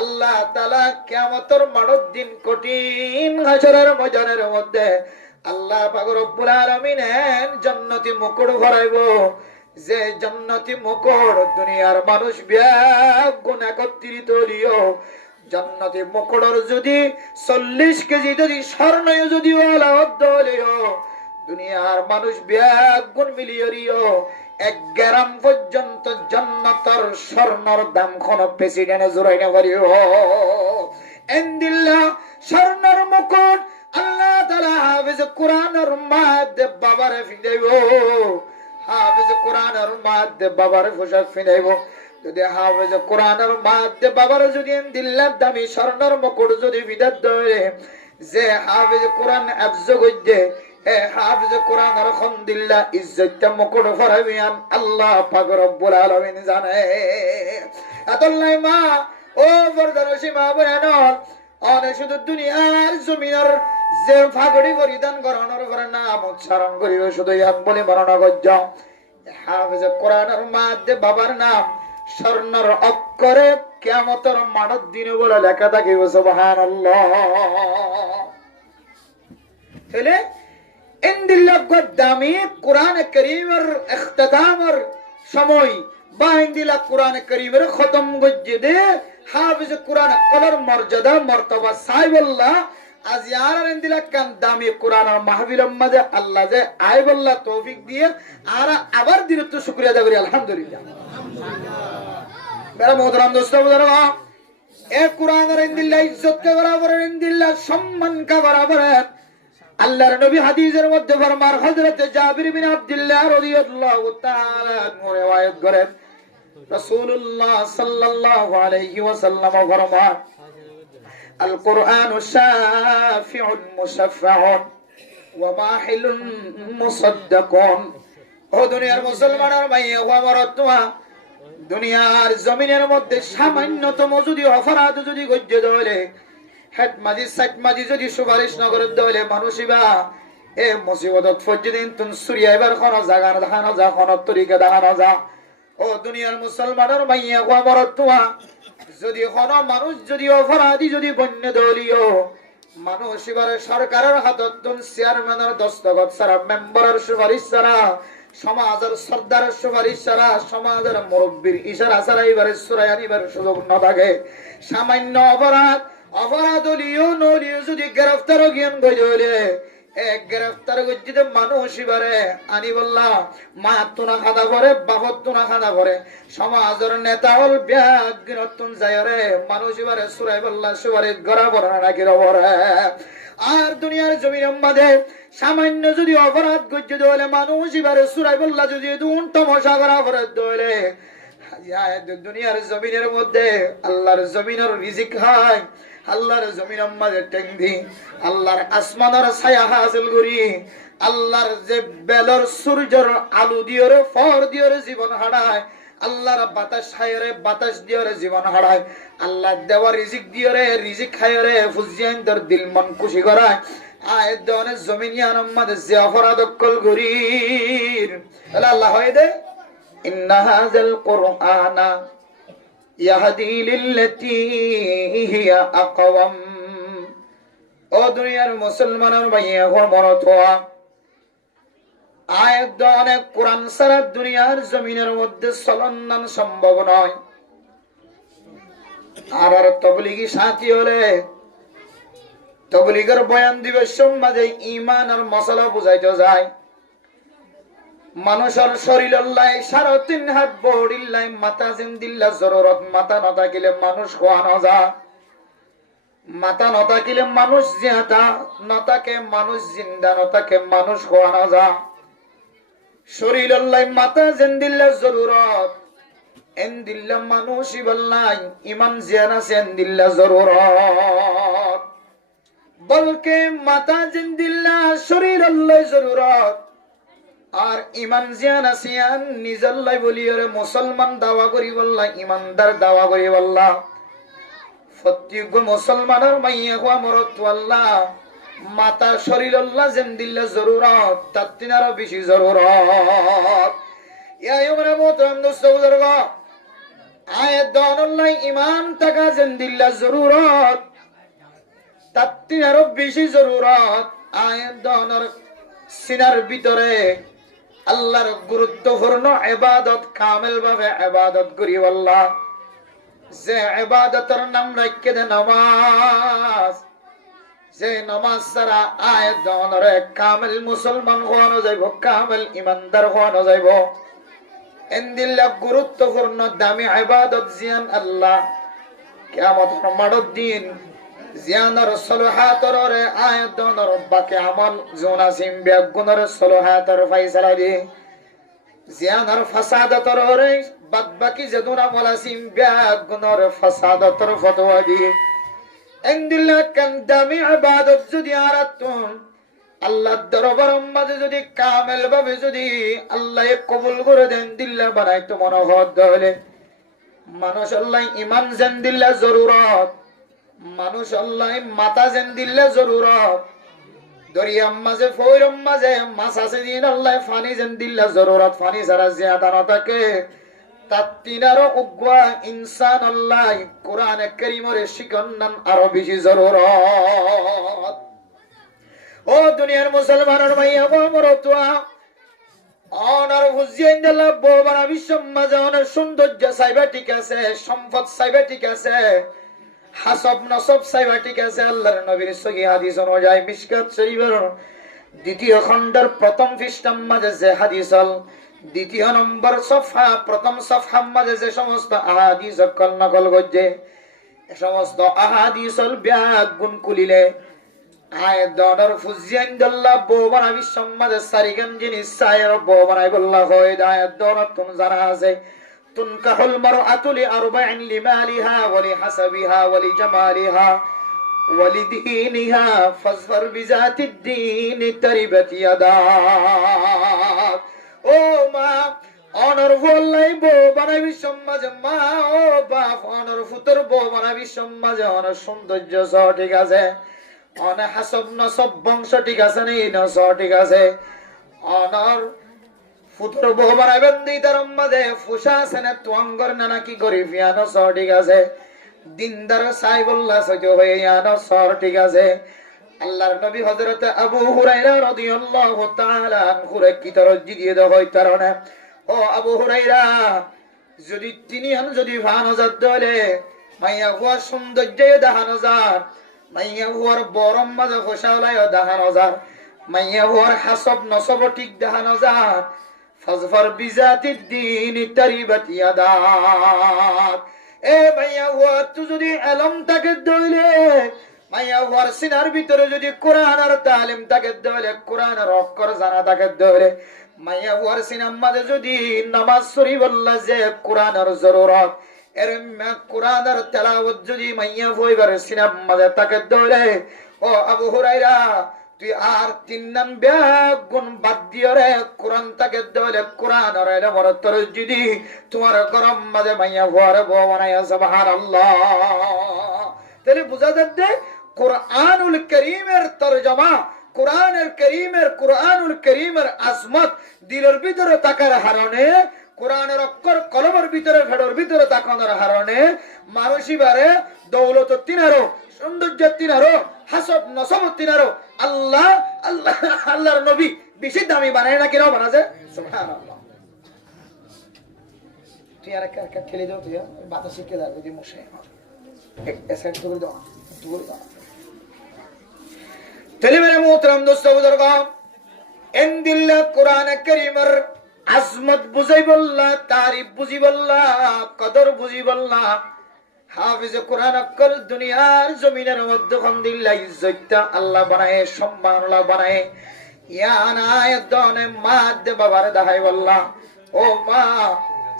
আল্লাহ তাআলা কিয়ামতের মাঠের দিন কঠিন হাসরের ময়দানের মধ্যে আল্লাহ পাক রব্বুল আলামিন জান্নাতি মুকুট ভরাইবো। যে জান্নাতি মুকুট দুনিয়ার মানুষ গুণ একত্রিত হইও, জান্নাতি মুকুটের যদি 40 কেজি যদি স্বর্ণ যদি দুনিয়ার মানুষ গুণ মিলিয়ে 1 গ্রাম পর্যন্ত জান্নাতের স্বর্ণর দাম কোন প্রেসিডেন্টে জোরাই না পারিও। এন্দিল্লাহ স্বর্ণর মুকুট আল্লাহ তাআলা হাফেজ কোরআনের মধ্যে বাবারে ফিদাইব, হাফেজ কোরআনের মধ্যে বাবারে পোশাক ফিদাইব। যদি হাফেজ কোরআনের মধ্যে বাবারে যদি এন্দিল্লাহ দামি স্বর্ণর মুকুট যদি বিদাত দেয়, যে হাফেজ কোরআন আফজ গজ্জে হাফেজ কোরআন আলহামদুলিল্লাহ ইজ্জতটা মুকুট ফরাবিয়ান আল্লাহ পাক রব্বুল আলামিন জানে। আতাল্লাই মা ও বরদারসি মা বয়ানর অনে শুধু দুনিয়ার জমিনের যে ফাগড়ি পরিধান করানোর করে নাম উচ্চারণ করিব শুধু ইয়ান বলে বর্ণনা করছ। হাফেজ কোরআনের মধ্যে বাবার নাম স্বর্ণর অক্ষরে কিয়ামতের মাঠের দিনে বলে লেখা থাকিব। সুবহানাল্লাহ। তাহলে ইন্দিল্লাহ দামি কোরআন কারীমের ইখতিতামের সময় বা ইন্দিল্লাহ কোরআন কারীমের খতম গজ্জে দে হাফেজ কোরআন কলর মর্যাদা মর্তবা সাইবুল্লাহ আজ ইয়ার ইন্দিল্লাহ কান দামি কোরআনের মাহফিলের মধ্যে আল্লাহ যে আইবুল্লাহ তৌফিক দিয়ে আর আবার দিনত শুকরিয়া আদা করি আলহামদুলিল্লাহ। মেরা মোহতারাম দোস্ত বুজুর্গ, এ কোরআনের ইন্দিল্লাহ ইজ্জত কে বরাবর ইন্দিল্লাহ সম্মান কা বরাবর আল্লাহর নবী হাদিসের মধ্যে ফরমান হযরত জাবির বিন আব্দুল্লাহ রাদিয়াল্লাহু তাআলা আনহু riwayat করেন রাসূলুল্লাহ সাল্লাল্লাহু আলাইহি ওয়াসাল্লাম ফরমান আল কুরআনু শাফিউন মুশাফফাউন ওয়া মাহিলুন মুসাদ্দাকুন। ও দুনিয়ার মুসলমানের ভাইয়া ও আমার তোয়া, দুনিয়ার জমিনের মধ্যে সামান্যতম যদি অপরাধ যদি গজ্জে ধরে হেড মাঝি সাইট মাঝি যদি সুপারিশ নগরের দলে মানুষিবা এ মুসিবতত ফজদিন তুন সুরিয়া এবার কোন জায়গা দেখানো যা কোন তরিকা দেখানো যা। ও দুনিয়ার মুসলমানের মাইয়া গো আমার তোয়া, যদি কোন মানুষ যদি অপরাধী যদি বন্য দলীয় মানুষ এবারে সরকারের হাতত তুন চেয়ারম্যানের দস্তখত ছাড়া মেম্বারের সুপারিশ ছাড়া সমাজের সর্দারের সুপারিশ ছাড়া সমাজের মুরব্বীর ইশারা ছাড়া এবারে সুরাই আনিবার সুযোগ না থাকে, সামান্য অপরাধ অপরাধলীয় নলীয় যদি গ্রেফতার জ্ঞান গজলে এক গ্রেফতার গজ্জিতে মানুষ এবারে আনি বললা মা তুনা খাদা পরে বাবত তুনা খাদা পরে সমাজের নেতা হল ব্যাগ্রতন যায় রে মানুষ এবারে সুরাই বললা সুবারে গড়া পড়া নাকি রবরে। আর দুনিয়ার জমিনের মধ্যে সামান্য যদি অপরাধ গজ্জে দলে মানুষ এবারে সুরাই বললা যদি দুন তমসা করা পরে দলে দুনিয়ার জমিনের মধ্যে আল্লাহর জমিনের রিজিক হয়, আল্লাহর জমিনের মধ্যে টেংদি আল্লাহর আসমানের ছায়া হাসিল করি, আল্লাহর যে বেলর সূর্যের আলো দিয়রে ফর দিয়রে জীবন হারায়, আল্লাহর বাতাস খায়রে বাতাস দিয়রে জীবন হারায়, আল্লাহ দেওয়া রিজিক দিয়রে রিজিক খায়রে ফুজিয়ানদের দিল মন খুশি করায়। আয় দনে জমিনিয়ানের মধ্যে যে অপরাধ কল গরির আল্লাহ হয় দে ইন্না হাযাল কুরআনা ইয়াহদি লিল্লাতী হিয়া আকওয়াম। ও দুনিয়ার মুসলমানের ভাইয়া ও মরতোয়া, আয়াত অনেক কোরআন সারা দুনিয়ার জমিনের মধ্যে চলন সম্ভব নয়। আর তবলিগি সাথী হলে তবলিগের বয়ান দিবে সমাজে ঈমান আর মশলা বুঝাইতে যায়। মানুষের শরীর আল্লাহ 3.5 হাত বড়িল্লাই মাথা জিন্দিল্লা জরুরত মাথা না থাকিলে মানুষ খোয়ানো যা, মাথা না থাকিলে মানুষ জিয়াতা না থাকে মানুষ জিন্দা না থাকে মানুষ খোয়ানো যা। শরীর আল্লাহ মাথা জিন্দিল্লা জরুরত এন্দিল্লা মানুষই বললাই ইমান জিয়ানা সেন্দিল্লা জরুরত বলকে মাথা জিন্দিল্লা শরীর আল্লাহ জরুরত আর ইমান জিয়ানা সিয়ান নিজল্লাই বলিয়রে মুসলমান দাওয়া করি বললা ইমানদার দাওয়া করি বললা। প্রত্যেক মুসলমানের মাইয়া হওয়া মরত আল্লাহ মাতা শরীর আল্লাহ জিন্দিল্লা জরুরত তার তিনারও বেশি জরুরত। ইয়া ইমরা মোহতারাম দোস্ত বুজুর্গ, আয়াত দনল্লাই ইমান টাকা জেন্দিল্লা জরুরত তাত্তি আরো বেশি জরুরত আয়াত দনর সিনার ভিতরে আল্লাহর গুরুত্বপূর্ণ ইবাদত কামেল ভাবে ইবাদত করি আল্লাহ যে ইবাদতের নাম রাখকে দে নামাজ যে নামাজ ছাড়া আয়াত দনরে কামেল মুসলমান হওয়ানো যাইব কামেল ইমানদার হওয়ানো যাইব এন্দিল্লা গুরুত্বপূর্ণ দামি ইবাদত জিয়ান আল্লাহ কিয়ামতের মাঠের দিন জিয়ানর সলহাতর আয়াত দনর বাকি আমল জোনাসিম বেগুনর সলহাতর ফয়সালা দি জিয়ানর ফাসাদতর বাদ বাকি জদুনা মলাসিম বেগুনর ফাসাদতর ফতোয়া দি এন্দিল্লা কান দামি ইবাদত যদি আরাতুন আল্লাহর দরবারের মাঝে যদি কামেল ভাবে যদি আল্লাহ কবুল করে দেন দিল্লা বানাইতো মনোহর হলে মানুষ আল্লাহ ইমান জেন দিল্লা জরুরত মানুষ আল্লাহ মাতা জেন দিল্লা জরুরত দরিয়ার মাঝে ফৈরম মাঝে মাছ আছে দিন আল্লাহ ফানি জেন দিল্লা জরুরত ফানি ছাড়া জিয়াদা না থাকে তার তিনারও উগ্রা ইনসান আল্লাহ কোরআনে কারীমের শিকন্নান আরো বেশি জরুরত ও দুনিয়ার মুসলমানের মাইয়া মরতুয়া অনার হুজিয়েন দিল্লা বোবানা বিশ্বমাজে অনেক সৌন্দর্য সাইবা ঠিক আছে সম্পদ সাইবা ঠিক আছে হাসব নসব সাইবা ঠিক আছে আল্লাহর নবীর সহি হাদিস অনুযায়ী মিশকাত শরীফের দ্বিতীয় খণ্ডের প্রথম পৃষ্ঠার মাঝে যে হাদিস হল দ্বিতীয় নম্বর সফা প্রথম সফার মাঝে যে সমস্ত আহাদিস নকল করছে এ সমস্ত আহাদিস হল ব্যাগ গুণ কুলিলে আয়াত দনর ফুজিয়ান দল্লা বোবানা বিশ্বমাজে সারিগান জিনিস সায়ের বোবানাই বল্লা হয় আয়াত দনর তুন জানা আছে তুনকাহুল মারআতু লিআরবাইন লিমালিহা ওয়া লিহাসাবিহা ওয়া লিজামালিহা ওয়া লিদীনিহা ফাজফার বিজাতিদ দীন তারিবাত ইয়াদাক ও মা অনর বললাই বোবানা বিশ্বমাজে মা ও বাপ অনর ফুতর বোবানা বিশ্বমাজে অনর সৌন্দর্য সহ ঠিক আছে অনেক হাসব নসব বংশ ঠিক আছে নি নস ঠিক আছে অনর ফুতর বউ বানাইবেন দিই তার মাঝে ফুসা আছে না তুয়াঙ্গর নানা কি করি ফিয়ানো সর ঠিক আছে দিনদার সাইবুল্লাহ সহ্য হয়ে ইয়ানো সর ঠিক আছে আল্লাহর নবী হযরত আবু হুরায়রা রাদিয়াল্লাহু তাআলা আনহুরে কি তরজি দিয়ে দাও হয় কারণে ও আবু হুরায়রা যদি তিনি হন যদি ভানো জাত দলে মাইয়া হুয়া সৌন্দর্য দেখানো যায় মাইয়া হুয়ার বরম মাঝে ফসাওলায় দেখানো যায় মাইয়া হুয়ার হাসব নসব ঠিক দেখানো যায় ফাজফার বিজাতিদ দীন তারিবাত ইয়াদাক এ মাইয়া হুয়া তুই যদি ইলম তাকে দইলে মাইয়া হুয়ার সিনার ভিতরে যদি কোরআন আর তালিম তাকে দইলে কোরআনের অক্ষর জানা তাকে দইলে মাইয়া হুয়ার সিনার মাঝে যদি নামাজ শরীফ আল্লাহ যে কোরআনের জরুরত এর কোরআনের তেলাওয়াত যদি মাইয়া হইবার সিনার মাঝে তাকে দইলে ও আবু হুরায়রা তুই আর তিন নাম ব্যাগ গুণ বাদ দিয়ে রে কোরআন তাকে দইলে কোরআন আর এর মরতর যদি তোমার গরম মাঝে মাইয়া হওয়ারে বউ বানাইয়া সুবহানাল্লাহ তাহলে বুঝা যাচ্ছে কোরআনুল কারীমের তরজমা কোরআনুল কারীমের আজমত দিলের ভিতরে থাকার কারণে কোরআনের অক্ষর কলমের ভিতরে ফেডর ভিতরে তাকানোর কারণে মানুষিবারে দৌলত তিনারো সৌন্দর্য তিনারো হাসব নসব তিনারো আল্লাহ আল্লাহ আল্লাহর নবী বেশি দামি বানায় না কেন বানাছে সুবহানাল্লাহ তুই আর একটা খেলে দাও তুই বাতাস শিখে দাও যদি মশে এসে করে দাও তাহলে মেরে মোহতরম দোস্ত বুজুর্গ এন্দিল্লা কোরআন কারীমের আজমত বুঝাই বললা তারিফ বুঝি বললা কদর বুঝি বললা হাফিজ কোরআন অকল দুনিয়ার জমিনের মধ্যে আলহামদুলিল্লাহ ইজ্জতটা আল্লাহ বানায় সম্মান আল্লাহ বানায় ইয়ানায় দনে মাদ বাবার দেখাই বললা ও মা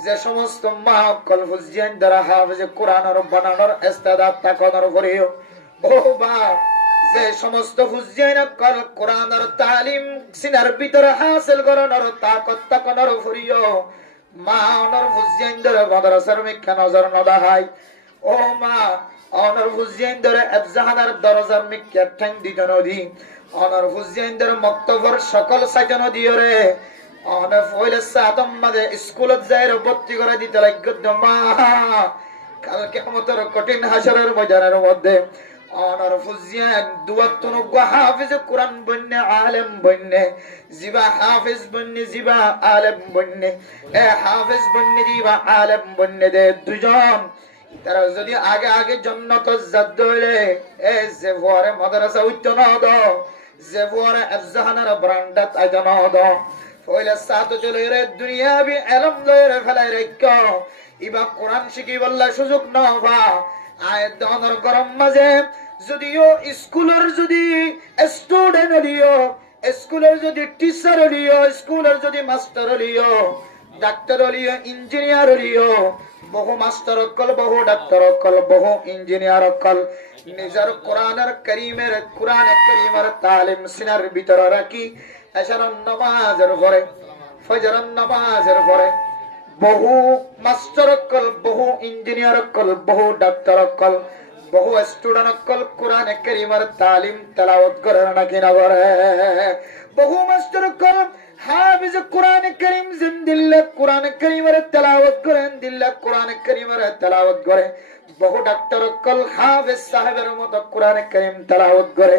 যে সমস্ত মা অকল হুজিয়ান দ্বারা হাফিজ কোরআনের বানানোর ইস্তেদাদ তাকনের করিও ও বা যে সমস্ত হুজিয়ান অকল কোরআনের তালিম সিনার ভিতরে হাসিল করানোর তাকত তাকনের করিও মা অনর হুজিয়ান দ্বারা মাদ্রাসার মিক্ষা নজর নদাহাই ও মা অনর হুজিয়ান দ্বারা আফজাহানার দরজার মিক্ষা ঠ্যাং দিত নদী অনর হুজিয়ান দ্বারা মক্তবর সকল সাজানো দিও রে অনে ফইলে সাতম মাঝে স্কুলত যাইরে ভর্তি করে দিতে লাগত মা কাল কিয়ামতের কঠিন হাসরের ময়দানের মধ্যে অনর ফুজিয়ান দুয়াতুন হাফিজ কোরআন বন্নে আলেম বন্নে জিবা হাফিজ বন্নে জিবা আলেম বন্নে এ হাফিজ বন্নে জিবা আলেম বন্নে দে দুজন তারা যদি আগে আগে জান্নাত জাদ্দ হইলে এ যে ভরে মাদ্রাসা উত্তর না দাও যে ভরে আফজাহানার ব্রান্ডাত আইতা না দাও ফইলা সাত চলে দুনিয়াবি ইলম লইরে ফেলাই রেখো ইবা কোরআন শিখি বললা সুযোগ না হবা আয়াত দনর গরম মাঝে যদিও স্কুলের যদি স্টুডেন্ট হলিও স্কুলের যদি টিচার হলিও স্কুলের যদি মাস্টার হলিও ডাক্তার হলিও ইঞ্জিনিয়ার হলিও বহু মাস্টার অকল বহু ডাক্তার অকল বহু ইঞ্জিনিয়ার অকল নিজের কোরআনের করিমের তালিম সিনার ভিতরে রাখি এশারান নামাজের পরে ফজরের নামাজের পরে বহু মাস্টার অকল বহু ইঞ্জিনিয়ার অকল বহু ডাক্তার অকল বহু স্টুডেন্ট অকল কোরআন করিমের তালিম তেলাওয়াত করে নাকি না করে বহু মাস্টার অকল হাফিজ কোরআন করিম জিন্দিল্লাহ কোরআন করিমের তেলাওয়াত করেন দিল্লাহ কোরআন করিমের তেলাওয়াত করে বহু ডাক্তার অকল হাফিজ সাহেবের মতো কোরআন করিম তেলাওয়াত করে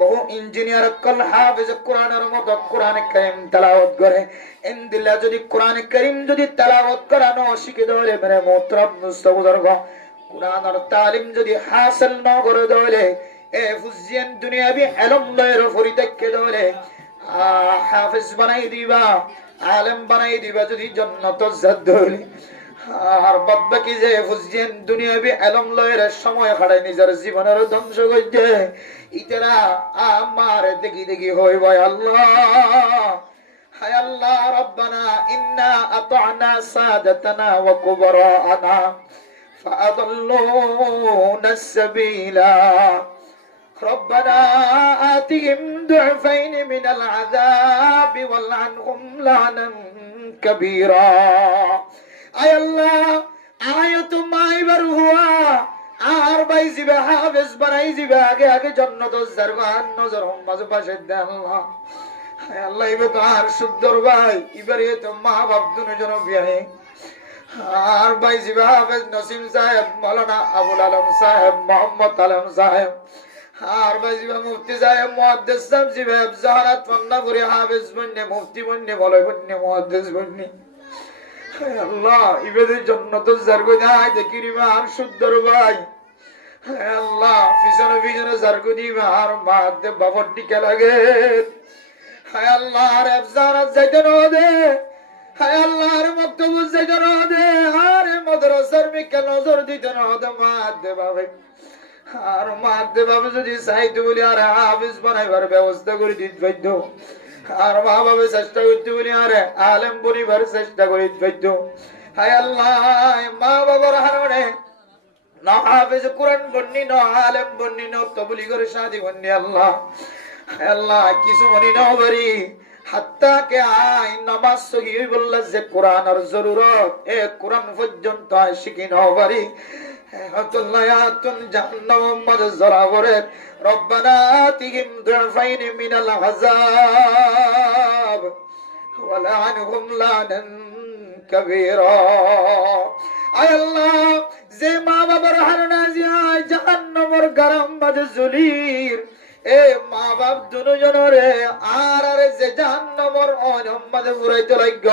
বহু ইঞ্জিনিয়ার অকল হাফিজ কোরআনের মতো কোরআন করিম তেলাওয়াত করে ইনদিল্লাহ যদি কোরআন করিম যদি তেলাওয়াত করানো শিখে দলে মেরে মোহতরম মুস্তাবুজুর্গ কোরআনের তালিম যদি হাসিল না করে দলে এ ফুজিয়ান দুনিয়াবি ইলম লয়ের ফরিদাকে দলে হাফিজ বানাই দিবা আলেম বানাই দিবা যদি জান্নাত জাদ্দ হইলে আর বাদবাকি যে ফুজিয়ান দুনিয়াবি ইলম লয়ের সময় খাড়াই নিজের জীবনের ধ্বংস করছে ইতারা আমার দেখি দেখি হই ভাই আল্লাহ হায় আল্লাহ রব্বানা ইন্না আতা'না সাদাতানা ওয়া কুবরা'ানা ফাআদাল্লুনা السبيلا ربنا آتهم ضعفين من العذاب والعنهم لعنا كبيرا আয় আল্লাহ আয়াত মাইবার হুয়া আর ভাই জিবে হাফেজ বানাই জিবে আগে আগে জান্নাত জারগান নজর মাঝে পাশে দেন আল্লাহ আয় আল্লাহ ইবে তো আর সুন্দর ভাই ইবারে তো মা বাপ দুজন বিয়ে আর ভাই জিবে হাফেজ নসিম সাহেব মাওলানা আবুল আলম সাহেব মোহাম্মদ আলম সাহেব আর ভাই জিবে মুফতি সাহেব মুহাদ্দিস সাহেব জিবে জাহারাত ফন্নাপুরি হাফেজ বন্নে মুফতি বন্নে বলয় বন্নে মুহাদ্দিস বন্নে আল্লাহ ইবাদের জান্নাত জারগো যায় দেখিরিবা আর সুন্দর ভাই আল্লাহ পিছনে পিছনে জারগো দিবা আর মাদে বাবার টিকে লাগে হায় আল্লাহ আর আফজারাত যাইতে না দে হায় আল্লাহ আর মক্তব যাইতে না দে আর মাদ্রাসার মিকে নজর দিতে না দে মাদে বাবা আর মাদে বাবা যদি চাইতে বলি আর হাফিজ বানাইবার ব্যবস্থা করে দিতে পাইত আর মা বাবা চেষ্টা করতে বলি আরে আলেম পরিবার চেষ্টা করি পাইত হায় আল্লাহ মা বাবার হারণে না হাফেজ কোরআন বন্নি না আলেম বন্নি না তবলি করে শাদি বন্নি আল্লাহ হায় আল্লাহ কিছু বনি না বাড়ি হাত্তা কে আই নামাজ সহি বললা যে কোরআনের জরুরত এ কোরআন পর্যন্ত শিখি না বাড়ি হাতুল্লায়াতুন জাহান্নাম মাযরা করে রব্বানা আতিহিম দুরফাইন মিনাল আযাব ওয়া লা'নহুম লা'নান কাবীরা আয় আল্লাহ যে মা বাবার হারনা যায় জাহান্নামের গরম মাঝে জুলির এ মা বাপ দুজনরে আর আরে যে জাহান্নামের অনম মাঝে ফুরাইতে লাগগ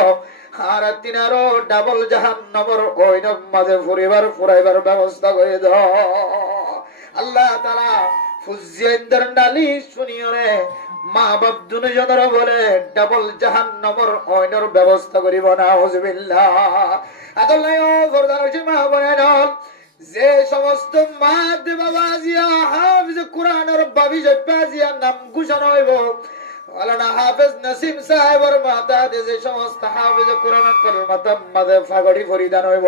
আর তিনারো ডাবল জাহান্নামের অনম মাঝে ফুরাইবার ব্যবস্থা করে দাও আল্লাহ তাআলা ফুজিয়ানদের নালি শুনিয়রে মা বাপ দুজনরে বলে ডাবল জাহান্নামের অনর ব্যবস্থা করিব না আউযুবিল্লাহ আদাল্লাহ ফরদার মা বনেন যে সমস্ত মা দে বাবা জিয়া হাফিজ কোরআনের বাবি জপাজিয়া নাম ঘোষণা হইব ওয়ালানা হাফিজ নসিম সাহেবের মাতা দে যে সমস্ত হাফিজ কোরআনের কলমাতাম মাঝে ফাগড়ি পরিধান হইব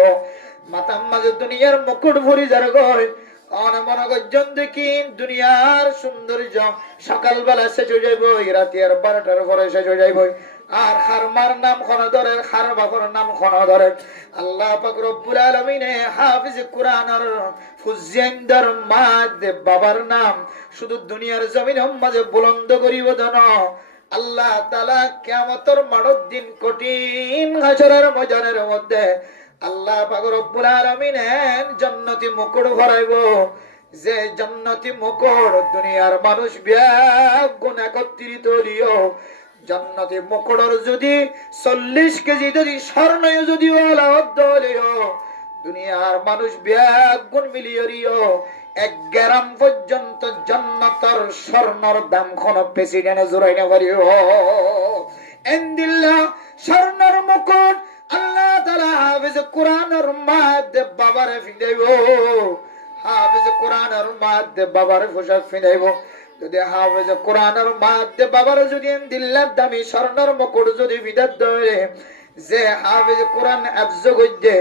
মাতাম মাঝে দুনিয়ার মুকুট পরিধান কই অনে মনে গজন দেখিন দুনিয়ার সৌন্দর্য সকালবেলা শেষ হয়ে যাইব রাতের 12টার পরে শেষ হয়ে যাইব আর খারমার নাম খনদরের খার বাবার নাম খনদরের আল্লাহ পাক রব্বুল আলামিন হাফিজ কোরআনের ফুজিয়ানদের মাঝে বাবার নাম শুধু দুনিয়ার জমিনের মাঝে বুলন্দ করিব দান আল্লাহ তাআলা কিয়ামতের মাঠের দিন কঠিন হাসরের ময়দানের মধ্যে আল্লাহ পাক রব্বুল আলামিন জান্নাতি মুকুট ভরাইবো। যে জান্নাতি মুকুট দুনিয়ার মানুষ ব্যাগ গুণ একত্রিত হলিও জান্নাতি মুকুটের যদি 40 কেজি যদি স্বর্ণ যদি ওলা হলিও দুনিয়ার মানুষ ব্যাগ গুণ মিলিয়রিও 1 গ্রাম পর্যন্ত জান্নাতের স্বর্ণর দাম কোন প্রেসিডেন্ট জোরাই না পারিও। এন্দিল্লাহ স্বর্ণর মুকুট আল্লাহ তাআলা হাফেজ কোরআনের মাধ্যমে বাবারে ফিরাইবো। হাফেজ কোরআনের মাধ্যমে বাবারে পোশাক ফিরাইবো। যদি হাফেজ কোরআনের মাধ্যমে বাবারে যদি এন্দিল্লাহ দামি স্বর্ণর মুকুট যদি বিদাত দেয় যে হাফেজ কোরআন আফজ গদ্দে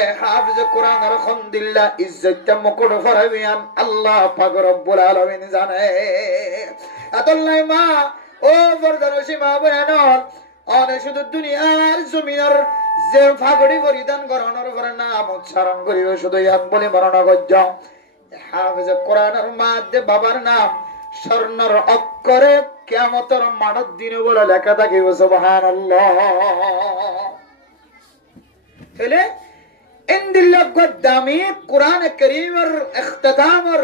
এ হাফেজ কোরআন আলহামদুলিল্লাহ ইজ্জতটা মুকুট ফরাবিয়ান আল্লাহ পাক রব্বুল আলামিন জানে। আতাল্লাহ মা ও বরদারসি মা বয়ানর অনে শুধু দুনিয়ার জমিনের যে ফাগড়ি পরিধান করানোর পরে নাম উচ্চারণ করিব শুধু এক বলে বর্ণনা করছ। হাফেজ কোরআনের মাধ্যমে বাবার নাম স্বর্ণর অক্ষরে কিয়ামতের মাঠের দিনে বলে লেখা থাকিব সুবহানাল্লাহ। তাহলে ইন্দিল্লাহ দামি কোরআন কারীমের ইখতিতামের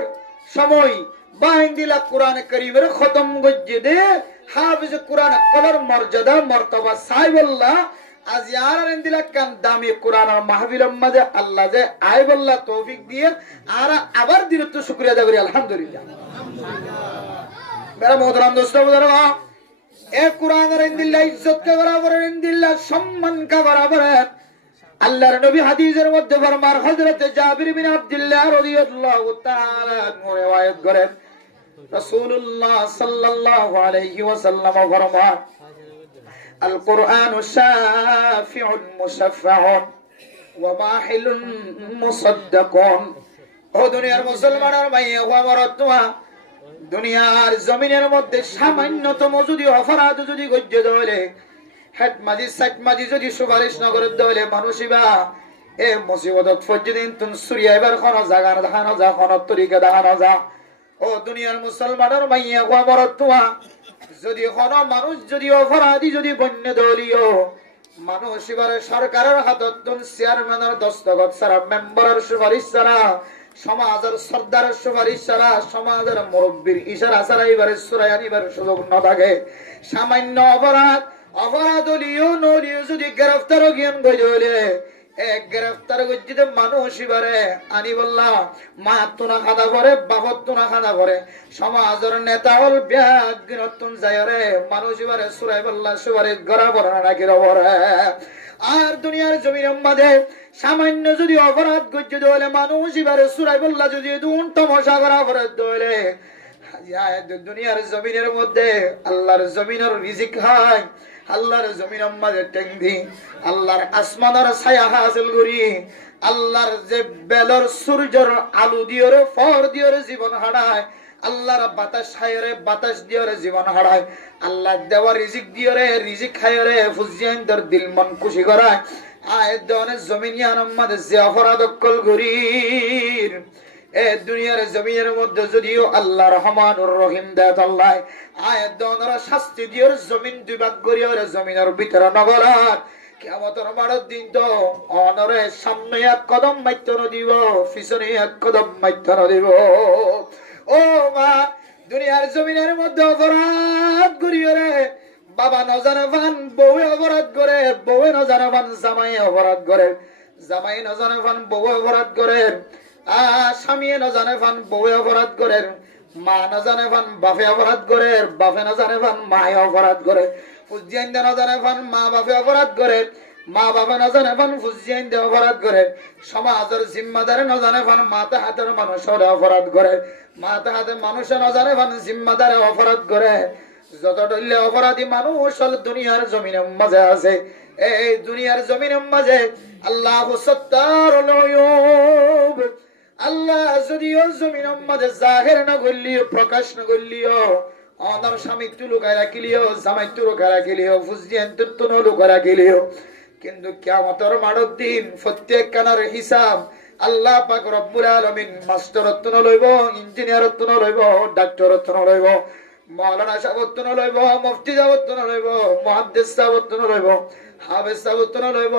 সময় বা ইন্দিল্লাহ কোরআন কারীমের খতম গজ্জে হাফেজ কোরআন কলর মর্যাদা মর্তবা সাইবুল্লাহ আজ ইয়ার ইন্দিল্লাহ কান দামি কোরআনের মাহফিলের মধ্যে আল্লাহ যে আইবুল্লাহ তৌফিক দিয়ে আর আবার দিনে তো শুকরিয়া আদায় করি আলহামদুলিল্লাহ। मेरा मोहतरम दोस्तों बुजुर्गो ए कुरान इंदिल्लाह इज्जत के बराबर है इंदिल्लाह सम्मान का बराबर है। अल्लाहर नबी हदीसेर मध्य फरमान हजरत जाबिर बिन अब्दुल्लाह রাদিয়াল্লাহু তাআলা रिवायत करें রাসূলুল্লাহ সাল্লাল্লাহু আলাইহি ওয়াসাল্লাম फरमान अल कुरआन शाफिउन मुशफ्फाउन व माहिलुन मुसद्दकुन। ओ दुनियार मुसलमाনের ভাইয়া ও আমার তোয়া দুনিয়ার জমিনের মধ্যে সামান্যতম যদি অপরাধ যদি গজ্জে দলে হেড মাজি সাইট মাজি যদি সুপারিশ নগরের দলে মানুষিবা এ মুসিবতত ফজদিন তুন সুরিয়া এবার কোন জায়গা দেখানো যা কোন তরিকা দেখানো যা। ও দুনিয়ার মুসলমানের মাইয়া ওয়া বরতুয়া যদি কোন মানুষ যদি অপরাধী যদি বন্য দলীয় মানুষ এবারে সরকারের হাতত তুন চেয়ারম্যানের দস্তখত ছাড়া মেম্বারের সুপারিশ ছাড়া সমাজের সর্দারের সুপারিশ ছাড়া সমাজের মুরব্বীর ইশারা ছাড়া এবারে সুরাই আনিবার সুযোগ না থাকে সামান্য অপরাধ হলিও নলিও যদি গ্রেফতার জ্ঞান গইলে এক গ্রেফতার গজ্জিতে মানুষ এবারে আনি বললা মা তুনা খাদা করে বাবত তুনা খাদা করে সমাজের নেতা হল ব্যাগ নতুন যায় রে মানুষ এবারে সুরাই বললা সুপারিশ গড়া বড় নাকি রবরে। আর দুনিয়ার জমিনের মধ্যে সামান্য যদি অপরাধ গজ্জে দলে মানুষ এবারে সুরাই বললা যদি দুন তমসা করা অপরাধ দলে দুনিয়ার জমিনের মধ্যে আল্লাহর জমিনের রিজিক হয় আল্লাহর জমিনের মধ্যে টেংদি আল্লাহর আসমানের ছায়া হাসিল করি আল্লাহর যে বেলর সূর্যের আলো দিয়রে ফর দিয়রে জীবন হারায় আল্লাহর বাতাস খায়রে বাতাস দিয়রে জীবন হারায় আল্লাহ দেওয়া রিজিক দিয়রে রিজিক খায়রে ফুজিয়ানদের দিল মন খুশি করায় আয় দনে জমিনিয়ানের মধ্যে যে অপরাধ কল গরির এ দুনিয়ার জমিনের মধ্যে যদিও আল্লাহ রহমানুর রহিম দেয় আল্লাহ আয় দনরা শাস্তি দিয়র জমিন দুই ভাগ করিয়র জমিনের ভিতরে নগরাত কিয়ামতের মাঠের দিন তো অনরে সামনে এক কদম মাইত্য দিব পিছনে এক কদম মাইত্য দিব। ও মা দুনিয়ার জমিনের মধ্যে অপরাধ করিয়রে বাবা নজানে ফান বউ অপরাধ করে বউ নজানে ফান জামাই অপরাধ করে জামাই নজানে ফান বউ অপরাধ করে স্বামী নজানে ফান বউ অপরাধ করে মা নজানে ফান বাপে অপরাধ করে বাপে নজানে ফান মায়ে অপরাধ করে ফুজিয়ান নজানে ফান মা বাপে অপরাধ করে মা বাবা নজানে ফান ফুজিয়ান অপরাধ করে সমাজের জিম্মাদার নজানে ফান মাথা হাতের মানুষের অপরাধ করে মাথা হাতে মানুষ নজানে ফান জিম্মাদারে অপরাধ করে যত দলীয় অপরাধী মানুষ দুনিয়ার জমিনের মাঝে আছে এই দুনিয়ার জমিনের মাঝে আল্লাহু সত্তারুল উয়ুব আল্লাহ যদিও জমিনের মাঝে জাহির না করলিও প্রকাশ না করলিও অনার স্বামী তুই লুকায় রাখিলিও জামাই তুই লুকায় রাখিলিও ফুজিয়ান তুই লুকায় রাখিলিও কিন্তু কিয়ামতের মাঠের দিন প্রত্যেক কানার হিসাব আল্লাহ পাক রব্বুল আলামিন মাস্টার রত্ন লইব ইঞ্জিনিয়ার রত্ন লইব ডাক্তার রত্ন লইব মাওলানা সাবতন লইব, মুফতি সাবতন লইব, মুহাদ্দিস সাবতন লইব, হাফেজ সাবতন লইব,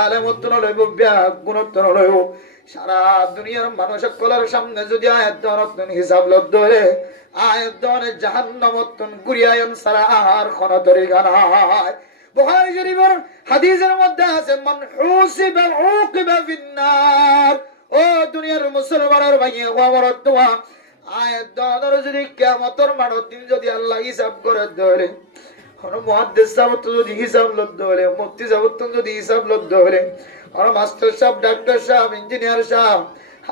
আলেম উত্তন লইব, গুণত্তন লইব। সারা দুনিয়ার মানুষ সকলের সামনে যদি আয়াত দনতন হিসাব লব্ধ হলে আয়াত দনে জাহান্নামতন গুরিয়ায়ন সারা আর কোন তরিকা নাই। বুখারী শরীফের হাদিসের মধ্যে আছে মান হুসিবা উকিবা ফিন্নার। ও দুনিয়ার মুসলমানের ভাইয়ে খবর তোমা আয়াত দনের যদি কিয়ামতের মাঠের দিন যদি আল্লাহ হিসাব করে ধরে কোন মুহাদ্দিস সাহেব যদি হিসাব লব্ধ হলে, মুফতি সাহেব যদি হিসাব লব্ধ হলে, কোন মাস্টার সাহেব, ডাক্তার সাহেব, ইঞ্জিনিয়ার সাহেব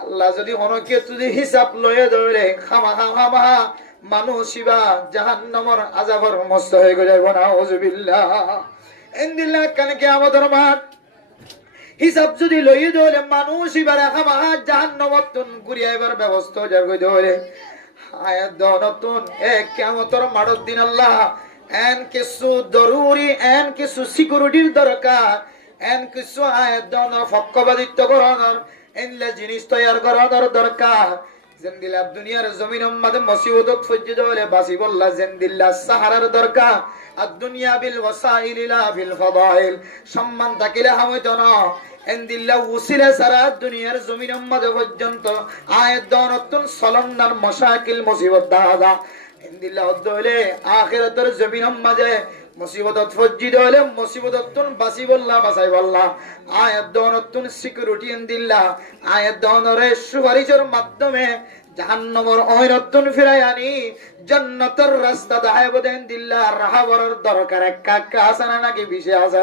আল্লাহ যদি অনেকে যদি হিসাব লয়ে ধরে খামা মানুষ ইবা জাহান্নামের আযাবের মস্ত হয়ে যাইব না। আউযুবিল্লাহ। ইনদিল্লাহ কানে কিয়ামতের মাঠ হিসাব যদি লয়ে ধরে মানুষ ইবার খামা জাহান্নামতন ঘুরিয়াইবার ব্যবস্থা হয়ে ধরে আয়াত দনতন কিয়ামতের মাঠের দিন আল্লাহ এন কিছু জরুরি, এন কিছু সিকিউরিটির দরকার, এন কিছু আয়াত দনের পক্ষপাতিত্ব করানোর, এনলা জিনিস তৈরি করানোর দরকার। জেন্দিলা দুনিয়ার জমিনের মধ্যে মুসিবত ফজ্জিদ হলে বাসি বললা জেন্দিল্লা সাহারার দরকার। আর দুনিয়া বিল ওয়াসাইল লা বিল ফাদাইল। সম্মান থাকিলে হামইতো না, এনদিল্লা উসিলা সারা দুনিয়ার জমিনের মধ্যে পর্যন্ত আয়াত দনতন সলন্নার মশাকিল মুসিবত দাদা ইনদিল্লাহ হলে আখিরাতের জমিনের মাঝে মুসিবতত ফজ্জিদ হলে মুসিবততুন বাসি বললা বাসাই বললা আয়াত দনতুন সিকিউরিটি ইনদিল্লাহ আয়াত দনরে সুপারিশের মাধ্যমে জাহান্নামের অয়নতুন ফিরাই আনি জান্নাতের রাস্তা দেখায় বদেন দিল্লাহ রাহাবরের দরকার একা আছে না নাকি বেশি আছে?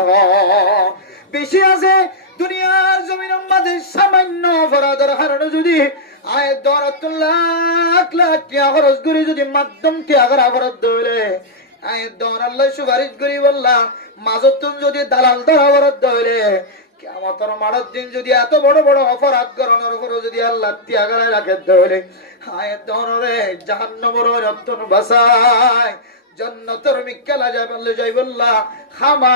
বেশি আছে। দুনিয়ার জমিনের মাঝে সামান্য অপরাধের কারণে যদি আয়াত দনতুন লাখ লাখ টাকা খরচ করে যদি মাধ্যম ত্যাগের অপরাধ ধরে আয়াত দন আল্লাহ সুপারিশ করি বললা মাজতুন যদি দালাল ধরা অপরাধ ধরে কিয়ামতের মাঠের দিন যদি এত বড় বড় অপরাধ করানোর উপর যদি আল্লাহ ত্যাগের রাখে ধরে আয়াত দনরে জাহান্নামের অয়নতুন বাসায় জান্নাতের মিক্কালা যাই বললা খামা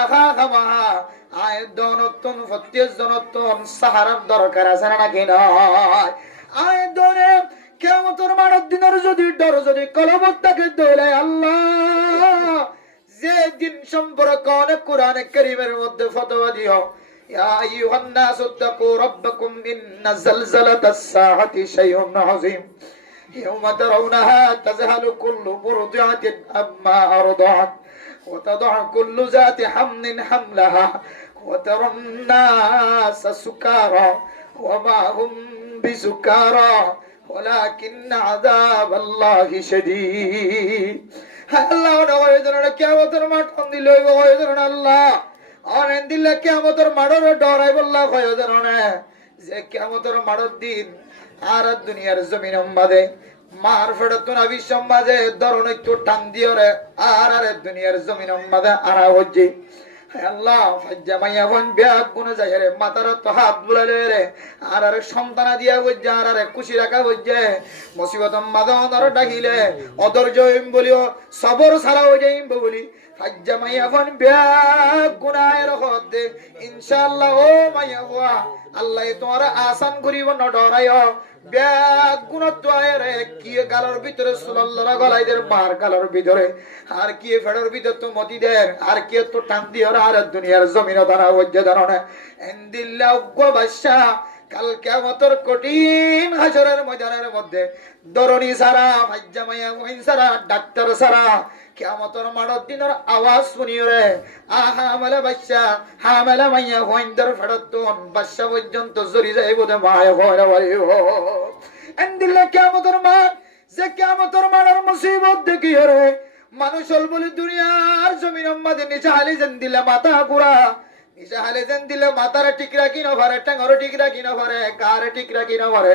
আয়াত দনতুন প্রত্যেক জনতুন সাহারার দরকার আছে না নাকি নয়? আয়াত দনে কিয়ামতের মাঠের দিনের যদি ডর যদি কলবত থাকে দৌলে আল্লাহ যে দিন সম্পর্কে অনেক কোরআনে কারীমের মধ্যে ফতোয়া দিও ইয়া আইয়ুহান নাস তাকু রাব্বাকুম ইন্না যালজালাতাস সাআতি শাইউন আযীম ইয়াওমা তারাউনাহা তাযহালু কুল্লু মুরদিআতিন আম্মা আরদাআত ওয়া তাদউ কুল্লু যাতি হামলিন হামলাহা ওয়া তারান নাসা সুকারা ওয়া মা হুম বিসুকারা ولكن عذاب الله شديد। আল্লাহ নয় জানা কিয়ামতের মাঠ কোনদিন লইব হয় জানা আল্লাহ আর এন্দিল্লা কিয়ামতের মাঠের ডরাই বললা হয় জানা যে কিয়ামতের মাঠের দিন আর দুনিয়ার জমিনের মাঝে মার ফেরত নবী সমাজে দরন একটু টান দিও রে আর দুনিয়ার জমিনের মাঝে আরা হচ্ছে আল্লাহ ফাজ্জামাইয়া ফোন ব্যাগ গুনে যায় রে মাথার তো হাত বুলালে রে আর সন্তানা দিয়া বুঝছে আর খুশি রাখা বুঝছে মুসিবত মাদর ডাকিলে অধৈর্য হইম বলিও সবর ছাড়া হয়ে যাইম বলি ফাজ্জামাইয়া ফোন ব্যাগ গুনায় রহত দে ইনশাআল্লাহ ও মাইয়া হুয়া আল্লাহ তোমার আসান করিব না ডরাইও ব্যাগ গুণত রে কি গালার ভিতরে সুলাল্লাহ গলাইদের মার গালার ভিতরে আর কি ফেডার ভিতর তো মতিদের আর কি তো টান দিও আর দুনিয়ার জমিন দানা ওজ্জে দানা ইনদিল্লাহ বাদশা কাল কিয়ামতের কঠিন হাসরের ময়দানের মধ্যে দরনি সারা ফাজ্জামাইয়া ওইন সারা ডাক্তার সারা কিয়ামতের মাঠের দিনের আওয়াজ শুনিও রে আহামালা বাদশা হামালা মাইয়া ওইনদের ফেডাতন বাদশা পর্যন্ত জরি যাইব দে মায় হয় বাড়িও ইনদিল্লাহ কিয়ামতের মাঠ যে কিয়ামতের মাঠের মুসিবত দেখিও রে মানুষ বলে দুনিয়ার জমিনের মধ্যে নিচে হালি যেন দিলে মাথা পুরা নিচে হালি যেন দিলে মাথার ঠিক রাখি না পারে টাঙ্গর ঠিক রাখি না পারে কারে ঠিক রাখি না পারে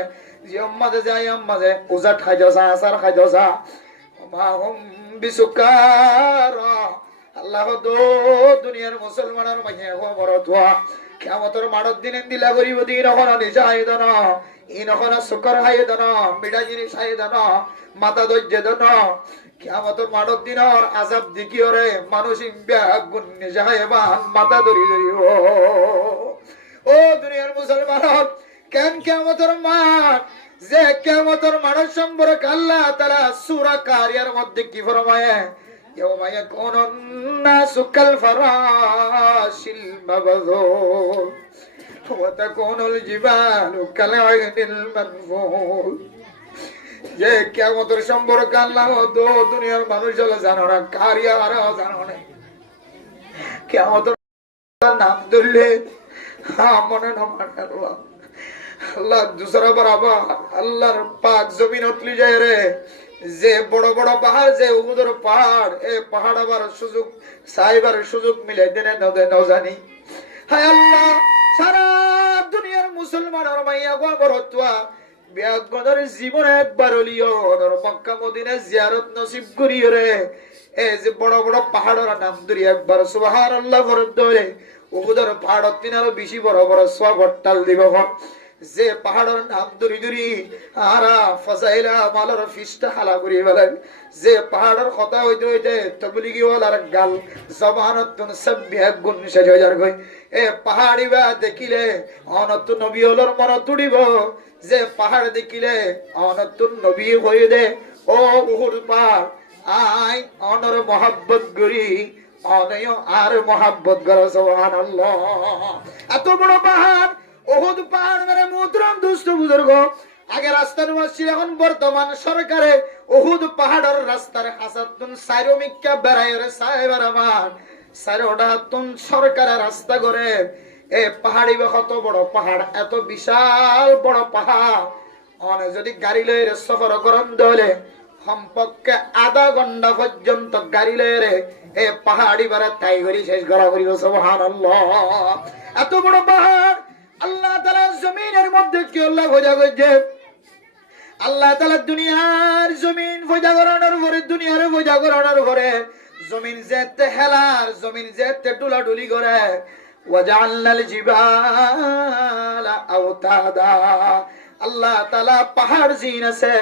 যে মাঝে যাই মাঝে উজাট খাই যা আসার খাই যা মা হুম বিসুকার আল্লাহ দো দুনিয়ার মুসলমানের মাঝে খবর তোয়া কিয়ামতের মাঠের দিন দিলা করিব দিন এখন নিচে হাই দন ইন এখন শুকর হাই দন মিঠা জিনিস হাই দন মাথা ধৈর্য দন কিয়ামতের মাঠের দিনের আযাব দেখিও রে মানুষ ব্যাগ গুন্নে যাইবান মাথা ধরি ধরিব ও দুনিয়ার মুসলমান কেন কিয়ামতের মাঠ যে কিয়ামতের মাঠের সম্পর্কে আল্লাহ তাআলা সূরা কারিয়ার মধ্যে কি ফরমায় ইয়াউমা ইয়াকুনুন নাসু কাল ফারাশিল মাবযুর ওয়া তাকুনুল জিবালু কাল আইনিল মানফুর যে কিয়ামতের সম্পর্কে আল্লাহ দুনিয়ার মানুষ হলো জানো না কারিয়া আর জানো না কিয়ামতের নাম ধরলে মনে না আল্লাহ আল্লাহ দুসরা বরাবর আল্লাহর পাক জমিন উতলি যায় রে যে বড় বড় পাহাড় যে উহুদের পাহাড় এই পাহাড় আবার সুযোগ সাইবার সুযোগ মিলে দেনে ন জানি হায় আল্লাহ সারা দুনিয়ার মুসলমানের মাইয়া গো বড়তুয়া বিয়াগদের জীবনে একবার হলিও মক্কা মদিনা জিয়ারত নসিব করিও রে এই যে বড় বড় পাহাড়ের নাম ধরি একবার সুবহানাল্লাহ করে ধরে উহুদের পাহাড় তিনারও বেশি বড় বড় সবটাল দিব যে পাহাড়ের নাম ধরি ধরি আরা ফসাইলা মালর ফিস্টা হালা করি বলেন যে পাহাড়ের কথা হইতে হইতে তবলিগি ওয়ালার গাল জবানতুন সাবিহ গুণ শেষ হয়ে যার কই এ পাহাড়ি বা দেখিলে অনতুন নবী হলর মন তুড়িব যে পাহাড় দেখিলে অনতুন নবী হয়ে দে ও উহুদ পাহাড় আই অনর মোহাব্বত করি অনয় আর মোহাব্বত করো সুবহানাল্লাহ এত বড় পাহাড় উহুদ পাহাড় মেরে মুহতরম দুষ্ট বুজুর্গ আগে রাস্তার মসজিদ এখন বর্তমান সরকারে উহুদ পাহাড়ের রাস্তার হাসাতুন সাইরোমিকা বেড়াইরে সাহেবের আমার সাইরোডাতুন সরকারের রাস্তা করে এ পাহাড়ি কত বড় পাহাড় এত বিশাল বড় পাহাড় অনে যদি গাড়ি লইরে সফর করন দলে সম্পর্কে আধা ঘন্টা পর্যন্ত গাড়ি লইরে এ পাহাড়ি বারে তাই করি শেষ করা করিব সুবহানাল্লাহ এত বড় পাহাড় আল্লাহ তাআলা জমিনের মধ্যে কি আল্লাহ ভোজা করছে আল্লাহ তাআলা দুনিয়ার জমিন ভোজা করানোর পরে দুনিয়ার ভোজা করানোর পরে জমিন যেতে হেলার জমিন যেতে ডুলাডুলি করে ওয়াজআলনাল জিবালা আওতাদা আল্লাহ তাআলা পাহাড় জিন আছে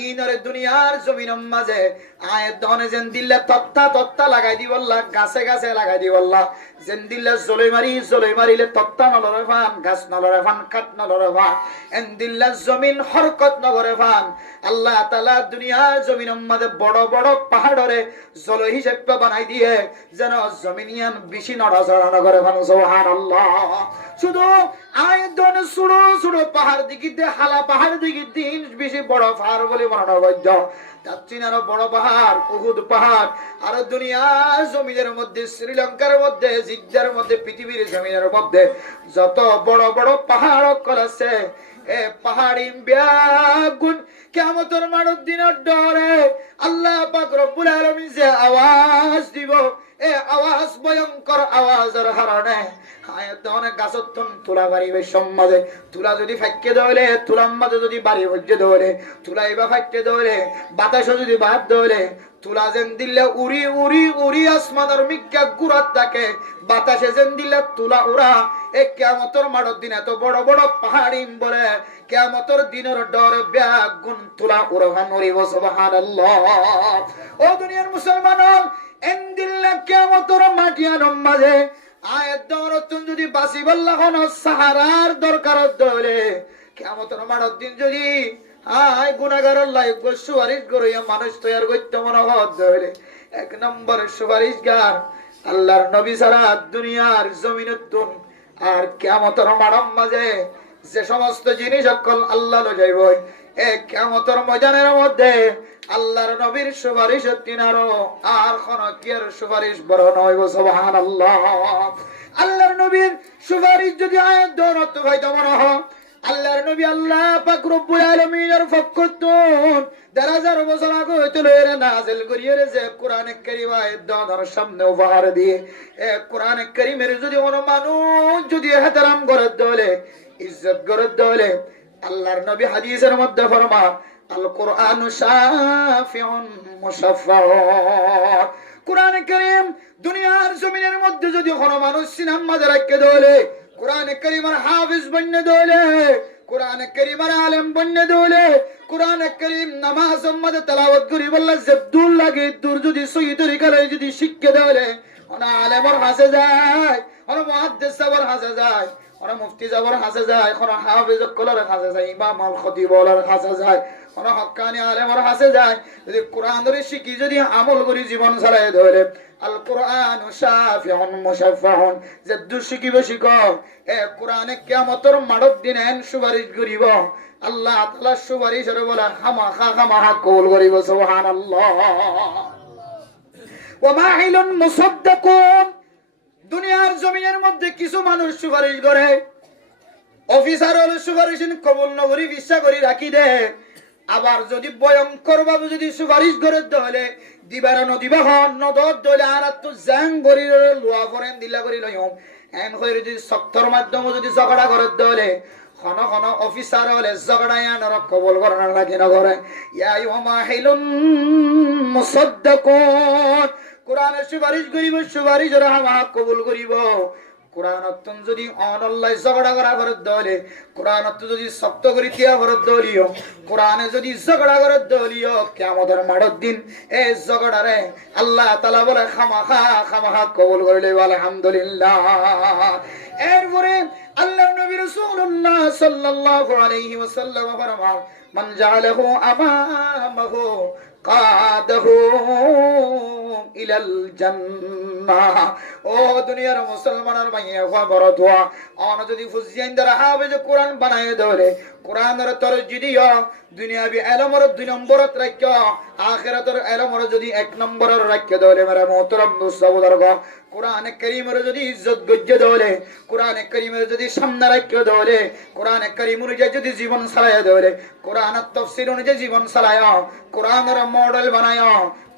ইনরে দুনিয়ার জমিনের মাঝে আয়াত দনে যেন দিলে তত্তা লাগাই দিব আল্লাহ গাছে গাছে লাগাই দিব আল্লাহ যেন দিলে জলে মারিলে তত্তা নলরে ফান গাছ নলরে ফান কাট নলরে ফান এন দিলে জমিন হরকত নগরে ফান আল্লাহ তাআলা দুনিয়ার জমিনের মাঝে বড় বড় পাহাড়রে জল হিসেবে বানাই দিয়ে যেন জমিনিয়ান বেশি নড়াচড়া নগরে ফান সুবহানাল্লাহ শুধু আয়াত দনে ছোট পাহাড় দিকিতে হালা পাহাড় দিকিতে বেশি বড় পাহাড় বলে বানানো বৈধ তার বড় পাহাড় উহুদ পাহাড় আর দুনিয়ার জমিনের মধ্যে শ্রীলঙ্কার মধ্যে জিদ্দার মধ্যে পৃথিবীর জমিনের মধ্যে যত বড় বড় পাহাড় আছে এ পাহাড়ি ব্যাগুন কিয়ামতের মাঠের দিনের ডরে আল্লাহ পাক রব্বুল আলামিন যে আওয়াজ দিব এ আওয়াজ ভয়ঙ্কর আওয়াজের কারণে আয়াত অনেক গাছতন তুলা বাড়িবে সমাজে তুলা যদি ফাইকে দলে তুলার মাঝে যদি বাড়ি হজ্জে দলে তুলাইবা ফাইকে দলে বাতাসও যদি বাদ দলে তুলা যেন দিলে উড়ি উড়ি উড়ি আসমানের মিক্কা গুড়াত থাকে বাতাসে যেন দিলে তুলা উড়া এ কিয়ামতের মাঠের দিন এত বড় বড় পাহাড়ি বলে কিয়ামতের দিনের ডরে ব্যাগুন তুলা উড়ান উড়িব সুবহানাল্লাহ ও দুনিয়ার মুসলমান এন্দিল্লা কিয়ামতের মাটিয়ার মাঝে আয়াত দরতুন যদি বাসি বল্লা কোন সাহারার দরকার দলে কিয়ামতের মাঠের দিন যদি আয় গুনাহগারের লাইক সুপারিশ করিয়া মানুষ তৈরি করতে মনে হলে এক নম্বর সুপারিশগার আল্লাহর নবী সারা দুনিয়ার জমিনতুন আর কিয়ামতের মাঠের মাঝে যে সমস্ত জিনিস সকল আল্লাহ লো যাইব এ কিয়ামতের ময়দানের মধ্যে আল্লাহর নবীর সুপারিশ তিনারো আর কোন কিয়ার সুপারিশ বড় নইব সুবহানাল্লাহ আল্লাহর নবীর সুপারিশ যদি আয়াত দরত হইতো মনে হয় আল্লাহর নবী আল্লাহ পাক রব্বুল আলামিনের ফকতুন দরাজার বছর আগে হইতো লইরে নাজিল করিয়ে যে কোরআনে কারীম আয়াত দর সামনে উপহার দিয়ে এ কোরআনে কারীমের যদি কোন মানুষ যদি ইহতিরাম করে দলে ইজ্জত করে দলে আল্লাহর নবী হাদিসের মধ্যে ফরমান আল কোরআন শাফিউন মুশাফফাউন কোরআনে কারীম দুনিয়ার জমিনের মধ্যে যদি কোন মানুষ সিনাম মাঝে রাখতে দলে কোরআনে কারীমের হাফেজ বন্নে দলে কোরআনে কারীমের আলেম বন্নে দলে কোরআনে কারীম নামাজ মধ্যে তেলাওয়াত করি বললা জব্দুল লাগে দূর যদি সহি তরিকায় যদি শিক্ষা দলে ওনা আলেমর হাসে যায় ওনা মুহাদ্দিস সাবর হাসে যায় ওরা মুফতি যাবার কাছে যায়, কোন হাফেজ কলর কাছে যায়, ইমাম আল খতিবর কাছে যায়, কোন হক্কানি আলেমর কাছে যায়। যদি কোরআন ধরে শিখি, যদি আমল করি, জীবন ছাড়াই ধরে আল কোরআন শাফিউন মুশাফফাউন, যে দুশিকিব শিখো এ কোরআনে কিয়ামতের মাড়ক দিন এন সুপারিশ করিব, আল্লাহ তাআলা সুপারিশের বলে খামাখা কবুল করিব। সুবহানাল্লাহ। ওয়া মাহিলুন মুসাদ্দাকুন, দুনিয়ার জমিনের মধ্যে কিছু মানুষ সুপারিশ করে, অফিসার হল সুপারিশ কবুল নগরী বিশ্বাস করি রাখি দে। আবার যদি ভয়ঙ্কর ভাবে যদি সুপারিশ করে দলে দিবার নদিবা হন নদর দলে আর তো জাং করি লোয়া করেন দিলা করি লইম এন করে যদি শক্তর মাধ্যমে যদি ঝগড়া করে দলে খন খন অফিসার হলে ঝগড়াই আনার কবল করার লাগে না করে। ইয়া আইয়ুমা হিলুন মুসাদ্দাকুন, কোরআনের সুপারিশ করিব, সুপারিশের হাওয়া কবুল করিব। কোরআনত যদি অনল্লাই ঝগড়া করা করে দলে, কোরআনত যদি শক্ত করি তিয়া করে দলিও, কোরআনে যদি ঝগড়া করে দলিও, কিয়ামতের মাঠের দিন এই ঝগড়ারে আল্লাহ তাআলা বলে খামাখা কবুল করিলে আলহামদুলিল্লাহ। এরপরে আল্লাহর নবী রাসূলুল্লাহ সাল্লাল্লাহু আলাইহি ওয়াসাল্লাম ফরমান, মান জাআলাহু আমামাহু কাদাহু ইলাল জান্নাহ। ও দুনিয়ার মুসলমানের মাইয়া খবর দোয়া, অন যদি ফুজিয়ান দ্বারা হাফেজ কোরআন বানায় ধরে, কোরআনের তর যদি দুনিয়াবি এলমর 2 নম্বরত রাখ্য, আখিরাতের এলমর যদি 1 নম্বরের রাখ্য ধরে, মেরে মোহতরম মুসলিম কোরআনে কারীমের যদি ইজ্জত গজ্জে ধরে, কোরআনে কারীমের যদি সামনে রাখ্য ধরে, কোরআনে কারীম অনুযায়ী যদি জীবন চালায় ধরে, কোরআনের তাফসীর অনুযায়ী জীবন চালায়, কোরআনের মডেল বানায়,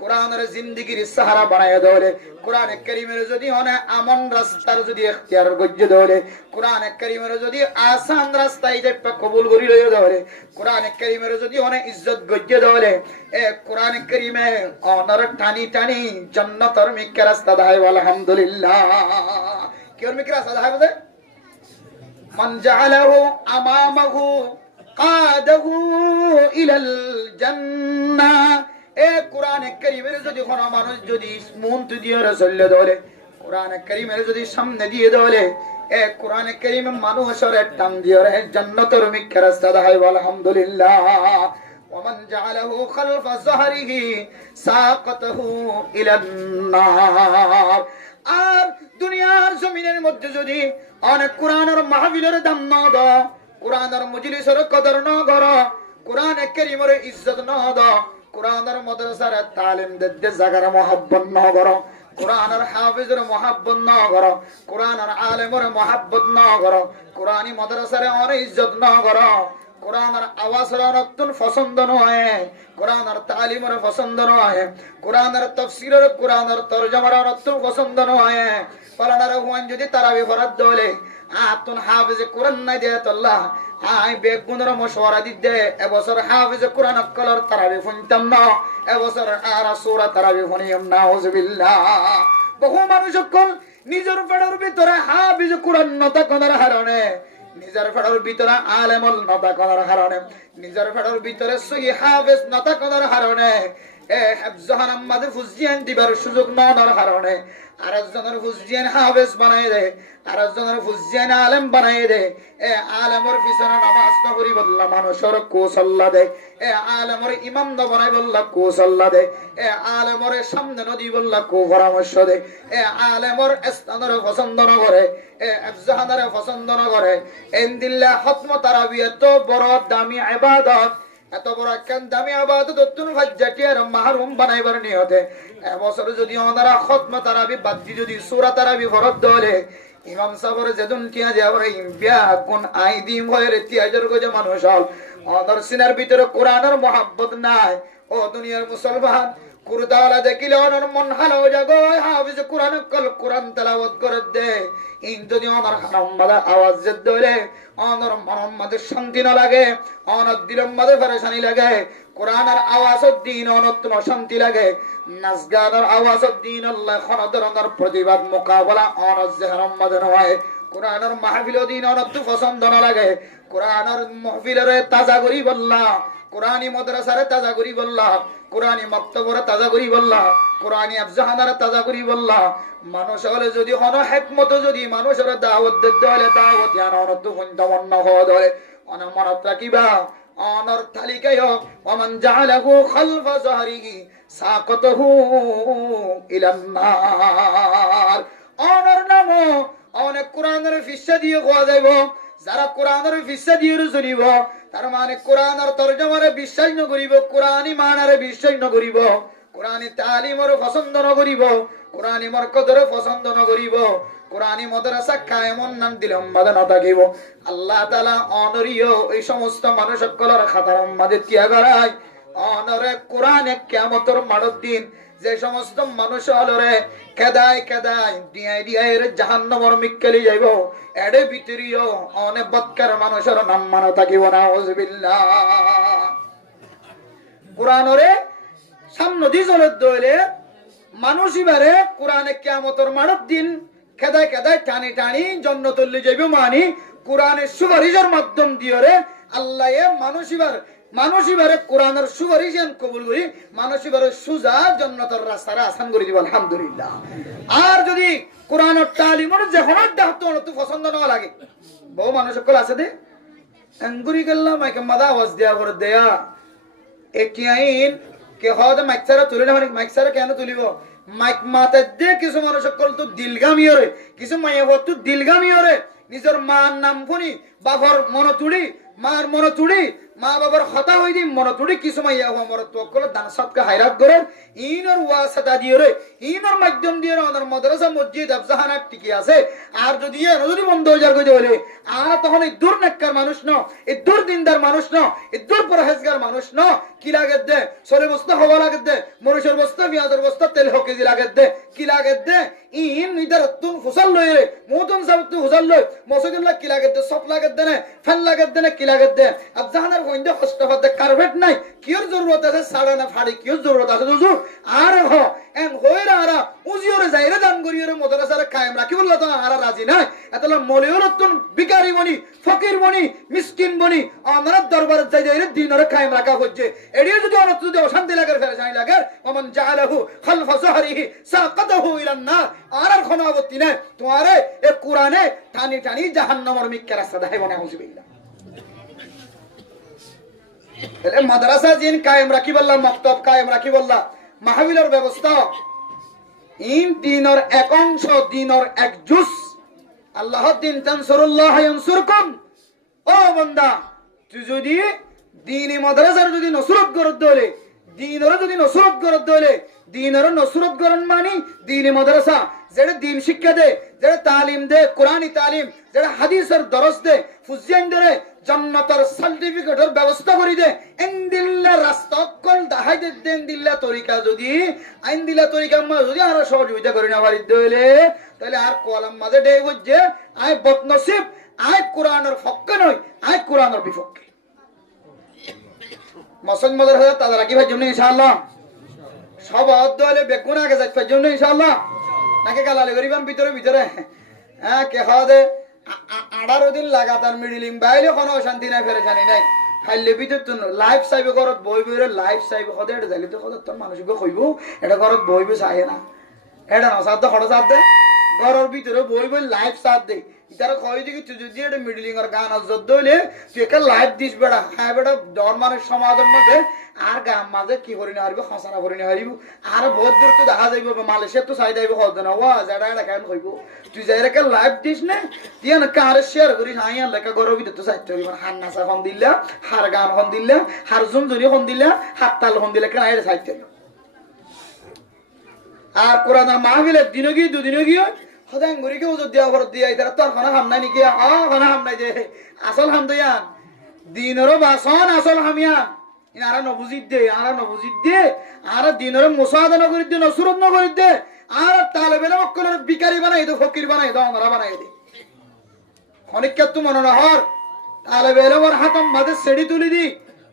কোরআনের জিন্দেগির সাহারা বানায় ধরে, কোরআনে কারীমের যদি অনেক আমন রাস্তার যদি ইখতিয়ার গজ্জে ধরে, কোরআনে কারীমের যদি আসান রাস্তায় যে কবুল করি লয় ধরে, কোরআনে কারীমের যদি অনেক ইজ্জত গজ্জে ধরে, এ কোরআনে কারীমে অনর টানি টানি জান্নাতের মিক্কা রাস্তা দেয়। আলহামদুলিল্লাহ। কি ওর মিক্কা রাস্তা দেয়? বলে মান জাআলাহু আমামাহু কাদাহু ইলাল জান্নাহ। এ কোরআনে কারীমের যদি কোন মানুষ যদি মন দিয়ে রাসূলে ধরে, কোরআনে কারীমের যদি সামনে দিয়ে ধরে, এ কোরআনে কারীমে মানুষের টান দিয়ে জান্নাতের মিক্কা রাস্তা দেয়। আলহামদুলিল্লাহ। ওমান জাআলাহু খালফা যাহরিহি সাকাতাহু ইলান নার। আর দুনিয়ার জমিনের মধ্যে যদি অনেক কোরআনের মাহফিলের দাম না দাও, কোরআনের মজলিসের কদর না করো, কোরআনে কারীমের ইজ্জত না দাও, কোরআনের মাদ্রাসার তালিম দিতে জায়গার মহব্বত না করো, কোরআনের হাফেজের মহব্বত না করো, কোরআনের আলেমের মহব্বত না করো, কোরআনি মাদ্রাসার অনেক ইজ্জত না করো, কোরআনের আওয়াজের নতুন পছন্দ নয়, কোরআনের তালিমের পছন্দ নয়, কোরআনের তাফসীরের কোরআনের তরজমার নতুন পছন্দ নয়, ফলানার হুয়ান যদি তারাবি ফরাদ দলে আতুন হাফেজে কোরআন নাই দে আল্লাহ আই বেগুনের মশওয়ারা দিতে এবছর হাফেজে কোরআন কলর তারাবি ফুনতাম না, এবছর আর সূরা তারাবি ফুনিয়াম না। আউযুবিল্লাহ। বহু মানুষ সকল নিজের পেটের ভিতরে হাফেজে কোরআন নতা কোনার হারণে, নিজের পেটের ভিতরে আলেমুল নতা কোনার হারণে, নিজের পেটের ভিতরে সহি হাফেজ নতা কোনার হারণে, এ হাফজান আম্মাদ ফুজিয়ান দিবার সুযোগ নর হারণে আরেকজনের ফুজিয়ান হাফেজ বানাই দে, আরেকজনের ফুজিয়ান আলেম বানাই দে। এ আলেমর পিছনে নামাজ না করি বললা মানুষের কৌশল্লা দে, এ আলেমর ইমাম না বানাই বললা কৌশল্লা দে, এ আলেমর সামনে নদী বললা কো পরামর্শ দে, এ আলেমর স্থানের পছন্দ না করে, এ আফজাহানের পছন্দ না করে। এন্দিল্লা খতম তারাবি এত বড় দামি ইবাদত, এত বড় একখান দামি আবাদত তুন ফাজ্জাটিয়ার মাহরুম বানাইবার নিয়তে এবছর যদি ওনারা খতম তারাবি বাদ দি যদি সূরা তারাবি ফরজ দলে ইমাম সাহেবের যেদিন টিয়া যাবে বিয়া কোন আইদি ময়ের তিয়াজের গজে মানুষ হল ওদের সিনার ভিতরে কোরআনের মহব্বত নাই। ও দুনিয়ার মুসলমান কুরদালা দেখিলে ওনার মন হালো জাগয় হাফিজ কোরআন কল কোরআন তেলাওয়াত করে দে ইন যদি ওনার হারামবাদা আওয়াজ জেদ দলে ওনার মনের মধ্যে শান্তি না লাগে, ওনার দিলের মধ্যে পরেশানি লাগে, কোরআনের আওয়াজের দিন অনত্ন শান্তি লাগে, নাচ গানের আওয়াজের দিন আল্লাহ কোন ধরনের প্রতিবাদ মোকাবেলা ওনার জেহরম মধ্যে নয়। কোরআনের মাহফিল দিন অনত্ন পছন্দ না লাগে, কোরআনের মাহফিলের তাজা করি বললা কোরআনী মাদ্রাসারে তাজা করি বললা, কোরআনী মাক্তবরে তাজা করি বললা, কোরআনী আফজাহানারে তাজা করি বললা। মানুষ হলে যদি হন হেকমত যদি মানুষের দাওয়াত দিতে হলে দাওয়াত ইয়ান অনর্থ ফন্তমন্ন হওয়া ধরে অনমনত রাখিবা অনর তালিকায় ওমান জাআলাহু খালফা যাহরিহি সাকাতাহু ইলান নার। অনর নাম অনেক কোরআনের ফিসা দিয়ে কোয়া যাইব। যারা কোরআনের ফিসা দিয়ে চলিব তার মানে কোরআনের তরজমারে বিশ্বাস ন করিব, কোরআনী মানারে বিশ্বাস ন করিব, কোরআনী তালিমর পছন্দ ন করিব, কোরআনী মরকদর পছন্দ ন করিব, কোরআনী মাদ্রাসা কায়েমন নাম দিলম বাদা ন থাকিব। আল্লাহ তাআলা অনরিয় এই সমস্ত মানুষ সকলের খাতার মাঝে তিয়া করায় অনরে কোরআনে কিয়ামতের মাড়র দিন যে সমস্ত মানুষ হলরে কেদায় কেদায় দিয়াই দিয়াই জাহান্নামের মিক্কেলি যাইব এডে ভিতরিও অনেক বদকার মানুষের নাম মানা থাকিব না। আউযুবিল্লাহ। কোরআনরে সামনে দি চলে দইলে মানুষ ইবারে কোরআনে কিয়ামতের মাড়র দিন কেদায় কেদায় টানি টানি জান্নাতুল যাইব মানি কোরআনের সুপারিশের মাধ্যম দিয়রে আল্লাহ মানুষ এবারে কোরআনের সুপারিশ কবুল করি মানুষ এবারে সুজা জান্নাতের রাস্তাটা আসান করে দিব আলহামদুলিল্লাহ। আর যদি কোরআনের তালিমের যে হনার দাহত তো পছন্দ না লাগে বহু মানুষ সকল আছে দে আঙ্গুরি গেলাম মাইকে মাদা আওয়াজ দেয়া করে দেয়া একই আইন কে হয়তো মাইকসারা তুলে না মাইকসারা কেন তুলিব মাইক মাতে দে কিছু মানুষ সকল তো দিলগামি হরে কিছু মাইয়া তো দিলগামি হরে নিজের মার নাম শুনি বাবার মন তুড়ি মার মন তুড়ি মা বাবার হতা হই দি মন তুড়ি কিছু মাইয়া হওয়া মর তোকল দান সবকে হাইরাত করে ইনর ওয়াসাতা দিয়ে রে ইনর মাধ্যম দিয়ে ওনার মাদ্রাসা মসজিদ আফজাহানা টিকি আছে। আর যদি যদি বন্ধ হয়ে যার কইতে বলে আর তখন এই দূর নেককার মানুষ ন এই দূর দিনদার মানুষ ন এই দূর পরহেজগার মানুষ ন কি লাগে দে সরে বস্তা হওয়া লাগে দে মরিচের বস্তা পেঁয়াজের বস্তা তেল কেজি লাগে দে কি লাগে দে ইন ইদার তুন ফুসাল লই রে মতন সব তু ফুসাল লই মসজিদুল্লাহ কি লাগে দে সব লাগে দে না ফ্যান লাগে দে না কি লাগে দে আফজাহানার কইন্দে কষ্ট হতে কার্পেট নাই কির জরুরত আছে সাড়া না ফাড়ি কির জরুরত আছে হুজুর আর হ এন হইরা আরা উজিওরে যাইরে দান করিরে মাদ্রাসারে কায়েম রাখি বললা তো আরা রাজি নাই এতলা মলিয়রতুন ভিখারি বনি ফকির বনি মিসকিন বনি আমরা দরবারে যাই যাইরে দিনরে কায়েম রাখা হচ্ছে এডিও যদি অনত যদি অশান্তি লাগে ফেরেশানি লাগে ওমান জাআলাহু খালফা যাহরিহি সাকাতাহু ইলান নার আর খনাবতি না তোমারে এ কোরআনে টানি টানি জাহান্নামের মিক্কা রাস্তা দেখাইব না। আউযুবিল্লাহ। এলে মাদ্রাসা জিন কায়েম রাখি বললা মক্তব কায়েম রাখি বললা মাহফিলের ব্যবস্থা ইন দিনের এক অংশ দিনের এক জুস আল্লাহ দিন তানসুরুল্লাহ ইয়ানসুরকুম। ও বান্দা তুই যদি দ্বীনি মাদ্রাসার যদি নসরত করত দলে দ্বীনের যদি নসরত করত দলে দ্বীনের নসরত করন মানে দ্বীনি মাদ্রাসা যেটা দ্বীন শিক্ষা দে যেটা তালিম দে কোরআনী তালিম যেটা হাদিসের দরস দে ফুজিয়ান দে জান্নাতের সার্টিফিকেটের ব্যবস্থা করি দে ইনদিল্লা রাস্তা কল দাহাই দে ইনদিল্লা তরিকা যদি আইনদিল্লা তরিকা মা যদি আর সহযোগিতা করি না পারি দলে তাহলে আর কলম মাঝে দে হচ্ছে আই বদনসিব আই কোরআনের পক্ষে নয় আই কোরআনের বিপক্ষে। মসজিদ মাদ্রাসা তাজা রাখি ভাই জন্য ইনশাআল্লাহ সব দলে বেগুন আগে যাই জন্য ইনশাআল্লাহ নাকি গালালি করিবান ভিতরে ভিতরে হ্যাঁ কে খাওয়া দে 18 দিন লাগাতার মিডিলিং বাইরে কোনো অশান্তি নাই ফেরেশানি নাই খাইলে ভিতর তো লাইফ সাইবে ঘরত বই বইরে লাইফ সাইবে হদে এটা যাইলে তো হদে তোর মানুষকে কইব এটা ঘরত বই বই চাই না এটা না সাথে খড় সাথ দে ঘরের ভিতরে বই বই লাইফ সাথ দে তারা কই দিকে তুই যদি এটা মিডিলিং এর গান আজত দইলে তুই একটা লাইফ দিস বেড়া হ্যাঁ বেটা ডর মানুষ সমাজের মধ্যে আর গাম মাঝে কি করি না হারিব খসানা করি না হারিব আর বহুত দূর তো দেখা যাইব মালয়েশিয়া তো চাই যাইব হদ না ওয়া যারা এটা কেন কইব তুই যাই রেখে লাইভ দিস না তুই না কার শেয়ার করিস আইয়া লেখা গরব ভিতর তো চাইতে হইব হার নাচা খন দিলা হার গান খন দিলা হার জুমজুরি খন দিলা হাত তাল খন দিলা কেন এটা চাইতে আর কোরআনের মাহফিলের দিন গিয়ে দুদিন গিয়ে সদায় ঘুরিকে ওজোর দেওয়া ঘর দিয়ে তারা তোর খানা হাম নাই নাকি খানা হাম নাই যে আসল হাম তো ইয়ান দিনেরও বাসন আসল হামিয়ান আরা নবুজিত দে আর দিনের মুসাদা নগরীত দে নসরত নগরীত দে আর তালেবেলা মক্কলের বিকারি বানাই দে ফকির বানাই দে আমরা বানাই দে অনেককে তো মনে না হর তালেবেলার হাতম মাঝে সেড়ি তুলি দি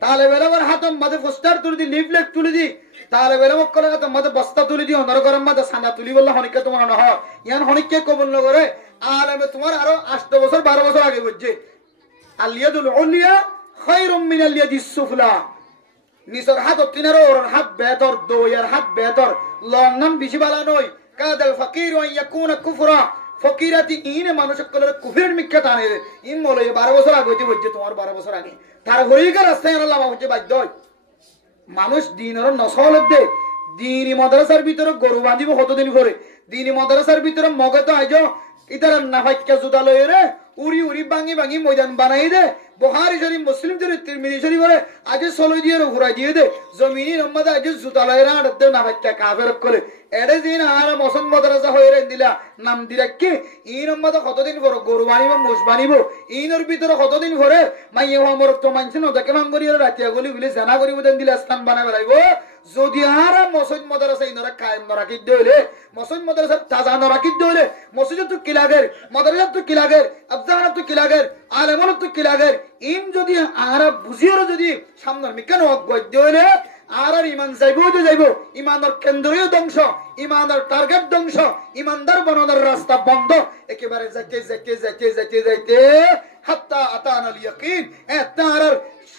তালেবেলার হাতম মাঝে পোস্টার তুলি দি লিফলেট তুলি দি তালেবেলা মক্কলের হাতম মাঝে বস্তা তুলি দি অনর গরম মাঝে সানা তুলি বললে অনেককে তো মনে না হর ইয়ান অনেককে কবুল নগরে আর আমি তোমার আরো 8 বছর 12 বছর আগে বুঝছে আলিয়াদুল উলিয়া খায়রুম মিনাল ইয়াদিস সুফলা নিচর হাত তিনার ওর হাত বেতর দইয়ার হাত বেতর লন্ডন বেশি বালা নয় কাদাল ফকির ওয়া ইয়াকুনা কুফরা ফকিরাতি ইনে মানুষ কলর কুফরের মিক্কা টানে ইন মলে 12 বছর আগে হইতে বলছে তোমার 12 বছর আগে তার হইগা রাস্তায় আল্লাহ হচ্ছে বাধ্য মানুষ দিনের নসল দে দিনী মাদ্রাসার ভিতরে গরু বাঁধিব কতদিন করে দিনী মাদ্রাসার ভিতরে মগে তো আইজ ইতার নাফাক্কা জুতা লয়ে রে উড়ি উড়ি ভাঙি ভাঙি ময়দান বানাই দে বুখারী শরীফ মুসলিম শরীফ তিরমিজি শরীফ বলে আজ সলই দিয়ে ঘুরাই দিয়ে দে জমিনি নম্বর আজ জুতা লয়ে রা দে নাফাক্কা কাফের করে এডে দিন আর মসন মাদ্রাসা হয়ে রে দিলা নাম দিলা কি ই নম্বর কতদিন করে গরু বানিব মোষ বানিব ইনর ভিতরে কতদিন করে মাইয়া আমার তো মানছে না দেখে মান করি রাতিয়া গলি বলে জানা করিব দেন দিলা স্থান বানাই বেলাইব যদি আর মসজিদ মাদ্রাসা ইনরা কায়েম না রাখি দইলে মসজিদ মাদ্রাসা তাজা না রাখি দইলে মসজিদ তো কি লাগের মাদ্রাসা তো কি লাগের আফজানা তো কি লাগের আলেমন তো কি লাগের ইন যদি আর বুঝিয়ে যদি সামনের মিকানো গদ্য হইলে আর ইমান যাইবো তো যাইবো ইমানের কেন্দ্রীয় ধ্বংস ইমানের টার্গেট ধ্বংস ইমানদার বানানোর রাস্তা বন্ধ একেবারে যাইতে যাইতে যাইতে যাইতে যাইতে হাত্তা আতানাল ইয়াকিন তার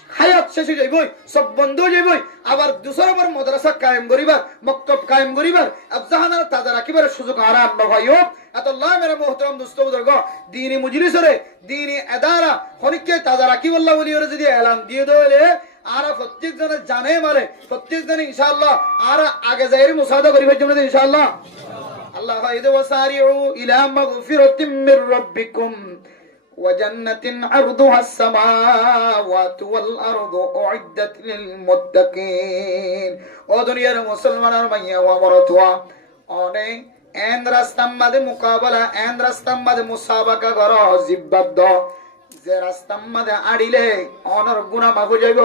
হায়াত শেষ হয়ে যাইবই সব বন্ধ হয়ে যাইবই আবার দুসরবার মাদ্রাসা কায়েম করিবার মক্তব কায়েম করিবার আফজাহানার তাজা রাখিবার সুযোগ আর আন্ন ভাইও আল্লাহ মেরা মুহতারাম দোস্ত বুজুর্গ দ্বীনি মজলিসরে দ্বীনি আদারা হনিকে তাজা রাখিবাল্লাহ ওলিয়রে যদি এলান দিয়ে দেলে আর প্রত্যেক জনে জানে মানে প্রত্যেক জনে ইনশাআল্লাহ আর আগে যাইরে মুসাদা করিবার জন্য ইনশাআল্লাহ আল্লাহ ফাইদা ওয়াসারিউ ইলা মাগফিরাতিম মির রাব্বিকুম وجنة عرضها السماوات والأرض أعدت للمتقين ودنيا المسلمان المية ومرتوا أني أن رستم مد مقابلة أن رستم مد مسابقة غرا زبدة যে রাস্তার মধ্যে আড়িলে অনর গুনাহ মাফ হয়ে যাইব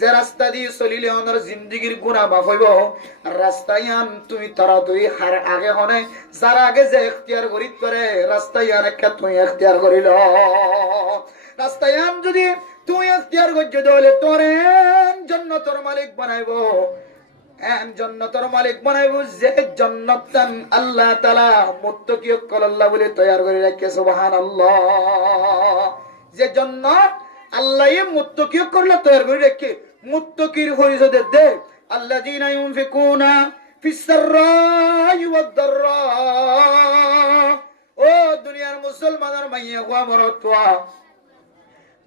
যে রাস্তা দিয়ে চলিলে অনর জিন্দেগীর গুনাহ মাফ হইব রাস্তায় আন তুই তারা তুই হার আগে হনে যারা আগে যে ইখতিয়ার করিত পারে রাস্তায় আন একটা তুই ইখতিয়ার করিল রাস্তায় আন যদি তুই ইখতিয়ার করতে দলে তোরে জান্নাতের মালিক বানাইবো জান্নাতের মালিক বানাইবো যে জান্নাতান আল্লাহ তাআলা মুত্তাকিয় কল্লাহ বলে তৈয়ার করে রাখে সুবহানাল্লাহ যে জান্নাত আল্লাহ মুত্তাকিয় করলে তৈয়ার করে রাখে মুত্তাকির পরিচয় দে আল্লাযীনা ইউনফিকুনা ফিস সাররাই ওয়াদ দাররা ও দুনিয়ার মুসলমানের মাইয়া ওয়া মরতওয়া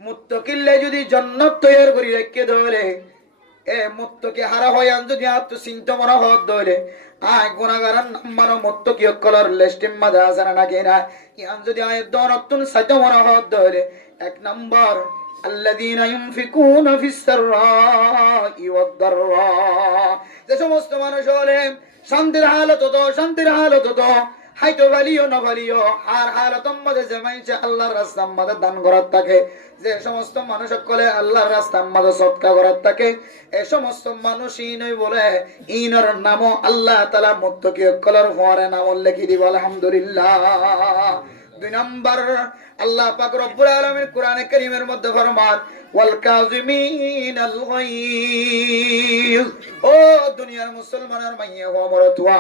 মুত্তাকিল্লে যদি জান্নাত তৈয়ার করে রাখে ধরে এ মুত্তাকি হারা হয় যদি আত চিন্তা মরা হদ ধরে আয় গুনাহগারান মানো মুত্তাকি কলার লিস্টের মধ্যে আছে না কিনা ইয়ান যদি আয় দনতুন সাজা মরা হদ ধরে এক নাম্বার আল্লাযীনা ইউনফিকুনা ফিস সাররাই ওয়াদ দাররা যে সমস্ত মানুষ হলে শান্তির হালত তো হাইতো ভালিও না ভালিও আর হালতম মধ্যে যে মাইছে আল্লাহর রাস্তার মধ্যে দান করার থাকে যে সমস্ত মানুষ সকলে আল্লাহর রাস্তার মধ্যে সদকা করার থাকে এই সমস্ত মানুষই নয় বলে ইনর নাম আল্লাহ তাআলা মুত্তাকি কলার ফরে নাম লিখি দিব আলহামদুলিল্লাহ দুই নাম্বার আল্লাহ পাক রব্বুল আলামিন কোরআনে কারীমের মধ্যে ফরমান ওয়াল কাযিমিনাল গায়জ ও দুনিয়ার মুসলমানের মাইয়া ও মরতওয়া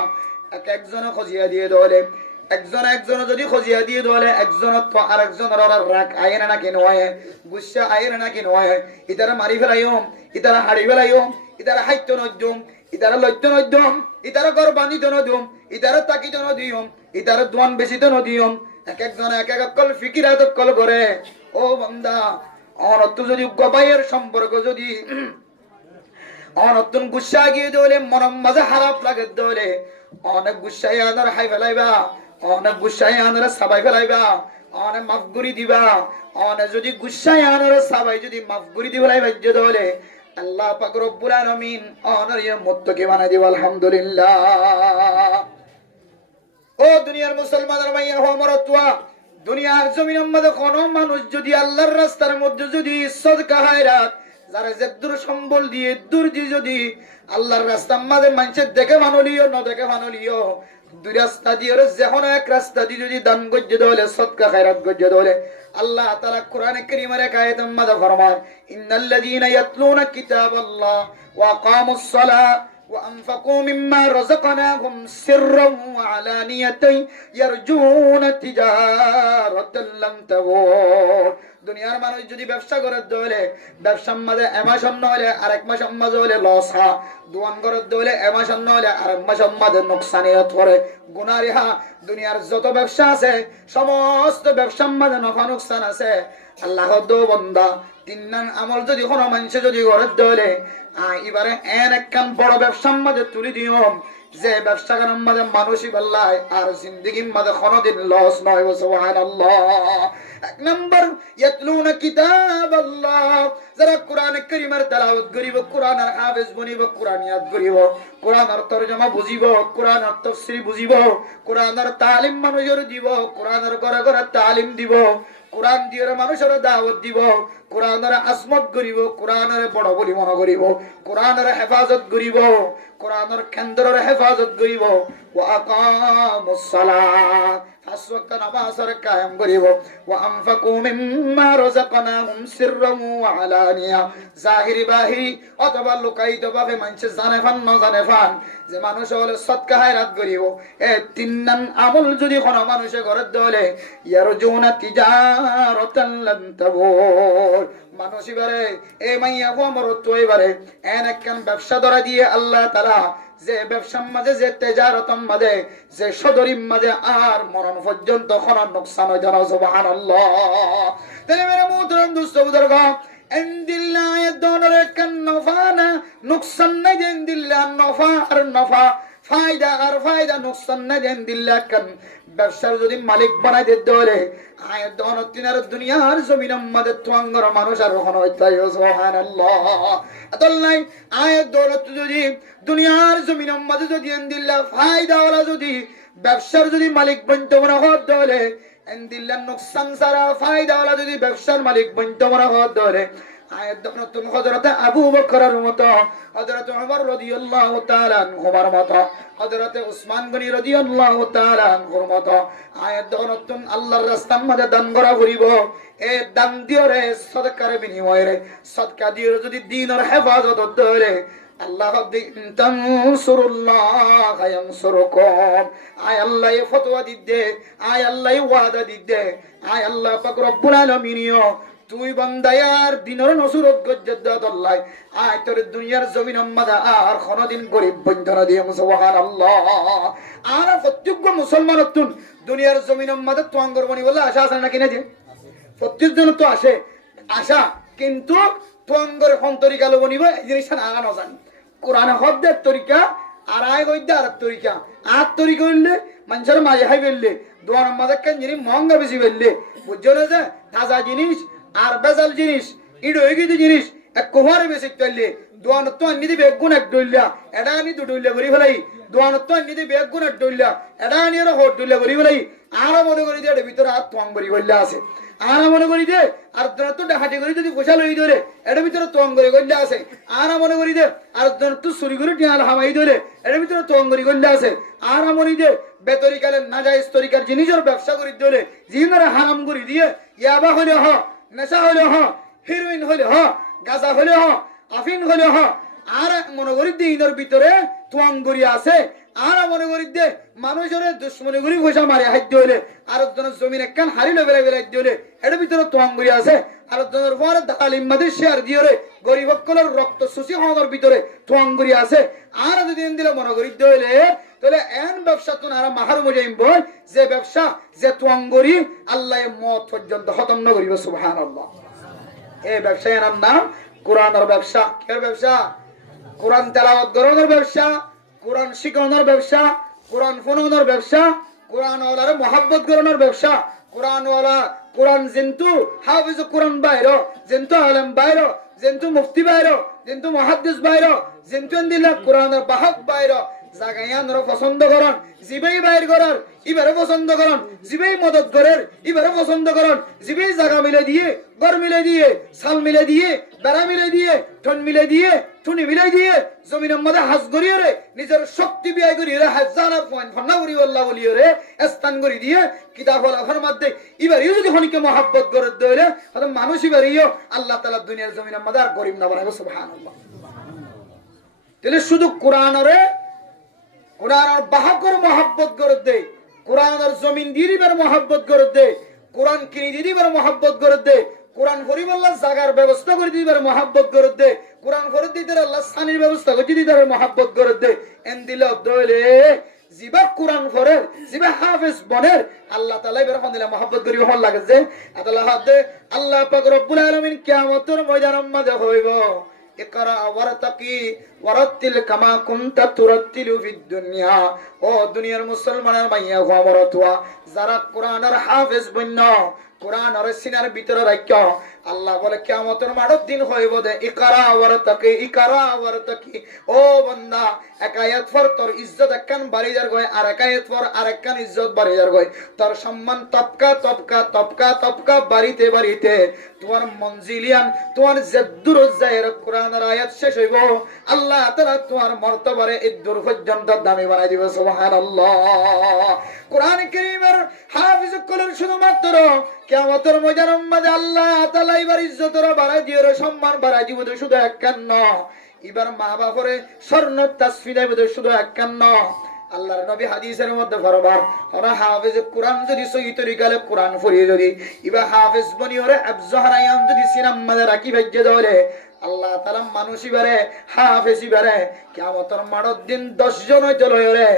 এক একজন খজিয়া দিয়ে দলে একজন যদি খজিয়া দিয়ে দলে একজন তো আরেকজনের রাগ আইনা না কেন হয় গুসা আইনা না কেন হয় ইতারা মারি ফেলাইও ইতারা হাড়ি ফেলাইও ইতারা হাইতো নদ্যম ইতারা লজ্জ নদ্যম ইতারা গর বানিত নদ্যম ইতারা তাকিত নদিয়ম ইতারা দোয়ান বেশিত নদিয়ম এক একজন এক এক কল ফিকিরাত কল করে ও বান্দা অনত্য যদি গবাইয়ের সম্পর্ক যদি অনতুন গুসা গিয়ে দলে মনম মাঝে খারাপ লাগে দলে অনেক গুসাই আনার হাই ফেলাইবা অনেক গুসাই আনার সাবাই ফেলাইবা অনেক মাফগুরি দিবা অনেক যদি গুসাই আনার সাবাই যদি মাফগুরি দি ফেলাইবা দলে আল্লাহ পাক রব্বুল আলামিন অনার ইয়া মুত্তাকি বানাই দিব আলহামদুলিল্লাহ ও দুনিয়ার মুসলমানের মাইয়া হো মরতওয়া দুনিয়ার জমিনের মধ্যে কোন মানুষ যদি আল্লাহর রাস্তার মধ্যে যদি সদকা হায়রাত যারা জেদ্দুর সম্বল দিয়ে দূর দিয়ে যদি আল্লাহর রাস্তার মাঝে মানুষের দেখে মানলিও না দেখে মানলিও দুই রাস্তা দিয়ে যখন এক রাস্তা দিয়ে যদি দান গজ্জে দলে সদকা খায়রাত গজ্জে দলে আল্লাহ তাআলা কোরআনে কারীমের এক আয়াতের মধ্যে ফরমান ইন্নাল্লাযীনা ইয়াতলুনা কিতাবাল্লাহ ওয়া আকামুস সালাহ وأنفقوا مما رزقناهم سرا وعلانية يرجون تجارة لن تبور দুনিয়ার মানুষ যদি ব্যবসা করে দলে ব্যবসার মাঝে এমাস অন্য হলে আরেক মাস মাঝে হলে লস হা দোয়ান করে দলে এমাস অন্য হলে আরেক মাস মাঝে নোকসানি করে গুনারি হা দুনিয়ার যত ব্যবসা আছে সমস্ত ব্যবসার মাঝে নফা নোকসান আছে আল্লাহ দো বন্দা তিন আমল যদি কোনো মানুষ যদি করে দলে এবারে একখান বড় ব্যবসার মাঝে তুলি দিও যে ব্যবসা কারণ মাঝে মানুষই বললাই আর জিন্দগির মাঝে কোনোদিন লস নয় সুবহানাল্লাহ এক নম্বর ইয়াতলুনা কিতাবাল্লাহ যারা কোরআন কারীমের তেলাওয়াত করিব কোরআনের হাফেজ বনিব কোরআন ইয়াদ করিব কোরআনের তরজমা বুঝিব কোরআনের তাফসীর বুঝিব কোরআনের তালিম মানুষের দিব কোরআনের ঘরে ঘরে তালিম দিব কোরআন দিয়ে মানুষের দাওয়াত দিব কোরআনের আজমত করিব কোরআনের বড় বলি মনে করিব কোরআনের হেফাজত করিব কোরআনের কেন্দ্রের হেফাজত করিব ওয়া আকামুস সালাত পাঁচ ওয়াক্ত নামাজ কায়েম করিব ওয়া আনফাকু মিম্মা রাযাকনাহুম সিররাম ওয়া আলানিয়া জাহিরি বাহিরি অথবা লুকায়িতভাবে মানুষ জানে ফান না জানে ফান যে মানুষ হলে সদকা খায়রাত করিব এই তিন আমল যদি কোন মানুষে করে দলে ইয়ারজুনা তিজারাতান লান তাবুর মানুষ এবারে এই মাইয়া আমার তো এবারে একখান ব্যবসা ধরা দিয়ে আল্লাহ তাআলা যে ব্যবসার মাঝে যে তেজারতম মাঝে যে সদরিম মাঝে আর মরণ পর্যন্ত কোন নোকসান হয় জানা সুবহানাল্লাহ তাহলে মেরে মুহতারাম দোস্ত বুজুর্গ ইনদিল্লাহ ইয়াদুনর কান নফানা নোকসান নাই ইনদিল্লাহ নফা আর নফা ফায়দা আর ফায়দা নোকসান নাই ইনদিল্লাহ কান ব্যবসার যদি মালিক বানাই দিতে হলে আয়াত দনতিনার দুনিয়ার জমিনের মধ্যে তোয়াঙ্গর মানুষ আর কোন হইতাই সুবহানাল্লাহ আতাল্লাই আয়াত দৌলত যদি দুনিয়ার জমিনের মধ্যে যদি ইনদিল্লাহ ফায়দা ওলা যদি ব্যবসার যদি মালিক বনতে মনে হতে হলে ইনদিল্লাহ নোকসান সারা ফায়দা ওলা যদি ব্যবসার মালিক বনতে মনে হতে হলে আয়াত দনতুন হযরত আবু বকরের মতো হযরত ওমর রাদিয়াল্লাহু তাআলা আনহুর মতো হযরত উসমান গনি রাদিয়াল্লাহু তাআলা আনহুর মতো আয়াত দনতুন আল্লাহর রাস্তার মধ্যে দান করা করিব এই দান দিওরে সদকার বিনিময়ে সদকা দিয়ে যদি দ্বীনের হেফাজত করে আল্লাহ তানসুরুল্লাহ ইয়ানসুরুকুম আয় আল্লাহ ফতোয়া দিতে আয় আল্লাহ ওয়াদা দিতে আয় আল্লাহ পাক রব্বুল আলামিন তুই বান্দায়ার দিনের নসরত গজ্জাত আল্লাহ আয় তোর দুনিয়ার জমিন আম্মাদা আর কোনদিন গরিব বন্ধনা দিয়ে সুবহানাল্লাহ আর প্রত্যেক মুসলমান তুন দুনিয়ার জমিন আম্মাদা তোয়াঙ্গর বনি বলে আশা আছে নাকি না যে প্রত্যেক জন তো আসে আশা কিন্তু তোয়াঙ্গর কোন তরিকা লো বনিব এই জিনিস না আগানো জানি কোরআন হদ্দের তরিকা আর আয় গইদা আর তরিকা আর তরিকা হইলে মানুষের মাঝে হাই বেললে দোয়ার আম্মাদা কেন জিনিস মহঙ্গা বেশি বেললে বুঝছো না যে তাজা জিনিস আর বেজাল জিনিস ইডো এগিয়ে জিনিস এক কোহারে বেশি চললে দোয়ান তো নিদি বেগুন এক ডইলা এডা নি দুডইলা করি ফেলাই দোয়ান তো নিদি বেগুন এক ডইলা এডা নি আর হট ডইলা করি ফেলাই আর মনে করি যে এর ভিতরে আর তোয়াং করি গল্লা আছে আর মনে করি যে আর তো ডাহাটি করি যদি পোষা লই ধরে এর ভিতরে তোয়াং করি গল্লা আছে আর মনে করি যে আর তো চুরি করে টিয়াল হামাই ধরে এর ভিতরে তোয়াং করি গল্লা আছে আর মনে যে বেতরিকালে নাজায়েজ তরিকার জিনিসের ব্যবসা করি ধরে জিনারে হারাম করে দিয়ে ইয়াবা হলে হ নেশা হলে হ হিরোইন হলে হ গাঁজা হলে হ আফিন হলে হ আর মনে করি দিনের ভিতরে তোয়াঙ্গরি আছে আর মনে করি দে মানুষের দুশ্মনী করি পয়সা মারে হাত হলে আর জমিন একখান হারিলে বেড়াই বেড়াই হলে এর ভিতরে তোয়াঙ্গরি আছে আর জনের পরে তালিম মাদের শেয়ার দিয়ে গরিব সকলের রক্ত শুষি হওয়ার ভিতরে তোয়াঙ্গরি আছে আর যদি দিলে মনে করি হলে তাহলে এন ব্যবসা তো আর মাহার মজাইম বল যে ব্যবসা যে তোয়াঙ্গরি আল্লাহ মত পর্যন্ত খতম না করিব সুবহানাল্লাহ এই ব্যবসা এর নাম কোরআনের ব্যবসা কির ব্যবসা কোরআন তেলাওয়াত করানোর ব্যবসা কোরআন শিখানোর ব্যবসা কোরআন ফোনানোর ব্যবসা কোরআন ওয়ালার মোহাব্বত করানোর ব্যবসা কোরআন ওয়ালা কোরআন জিন্তু হাফিজ কোরআন বাইরো জিন্তু আলেম বাইরো জিন্তু মুফতি বাইরো জিন্তু মুহাদ্দিস বাইরো জিন্তু দিলা কোরআনের বাহক বাইরো জাগায়ানর পছন্দ করন জিবেই বাইর করার ইবারে পছন্দ করন জিবেই মদত করের ইবারে পছন্দ করন জিবেই জায়গা মিলে দিয়ে ঘর মিলে দিয়ে সাল মিলে দিয়ে বেড়া মিলে দিয়ে ঠন মিলে দিয়ে ঠুনি মিলে দিয়ে জমিনের মধ্যে হাজ করিয়ে রে নিজের শক্তি ব্যয় করিয়ে রে হাজার পয়েন্ট ফন্না করি আল্লাহ বলিয়ে রে স্থান করে দিয়ে কিতাব আল্লাহর মধ্যে ইবারিও যদি হনিকে মহাব্বত করে দইলে হয়তো মানুষ ইবারিও আল্লাহ তাআলা দুনিয়ার জমিনের মধ্যে আর গরিব না বানাবে সুবহানাল্লাহ তাহলে শুধু কোরআনরে কোরআনের বাহকর মহব্বত করে দে, কোরআনের জমিন দিদিবার মহব্বত করে দে, কোরআন কিনে দিদিবার মহব্বত করে দে, কোরআন ফরিবাল্লাহ জাগার ব্যবস্থা করে দিবার মহব্বত করে দে, কোরআন ফরিদ দিদার আল্লাহ সানির ব্যবস্থা করে দিদার মহব্বত করে দে। এন দিলে দলে জিবা কোরআন ফরের জিবা হাফেজ বনের আল্লাহ তাআলা এবার ফন্দিলা মহব্বত করি হল লাগে যে আল্লাহ হাতে আল্লাহ পাক রব্বুল আলামিন কিয়ামতের ময়দানের মধ্যে হইব ইকরা ওয়ারতাকি ওয়ারাতিল কামা কুনতা তুরাতিলু ফিদ দুনিয়া। ও দুনিয়ার মুসলমানের মাইয়া খবরতওয়া যারা কোরআনের হাফেজ বন্য কোরআনের সিনার ভিতরে রাখো আল্লাহ বলে কিয়ামতের মাঠের দিন হইব দে ইকরা ওয়ারতাকি। ও বান্দা এক আয়াত পর তোর ইজ্জত একখান বাড়ি যার গয়, আর এক আয়াত পর আরেকখান ইজ্জত বাড়ি যার গয়, তোর সম্মান তপকা তপকা তপকা তপকা বাড়িতে বাড়িতে তোমার মঞ্জিলিয়ান তোমার জেদ্দুর জায়ের কোরআনের আয়াত শেষ হইব আল্লাহ তাআলা তোমার মর্তবারে ইদ্দুর পর্যন্ত দামি বানাই দিবে। সুবহানাল্লাহ। কোরআন কারীমের হাফেজ কলের শুধুমাত্র কিয়ামতের ময়দানের মধ্যে আল্লাহ তাআলা এবার ইজ্জতরা বাড়াই দিও, সম্মান বাড়াই দিব শুধু একখান ন, এবার মা বাপরে স্বর্ণ তাসফিদাই বলে শুধু একখান ন। আল্লাহর নবী হাদিসের মধ্যে ফরমান ওরা হাফেজ কোরআন যদি সহি তরিকালে কোরআন পড়িয়ে যদি এবার হাফেজ বনি ওরে আফজহরায়ান যদি সিনাম মাঝে রাখি ভাজ্য ধরে আল্লাহ তাআলা মানুষই বারে হাফেজই বারে কিয়ামতের মাঠের দিন 10 জন হইতে লয়রে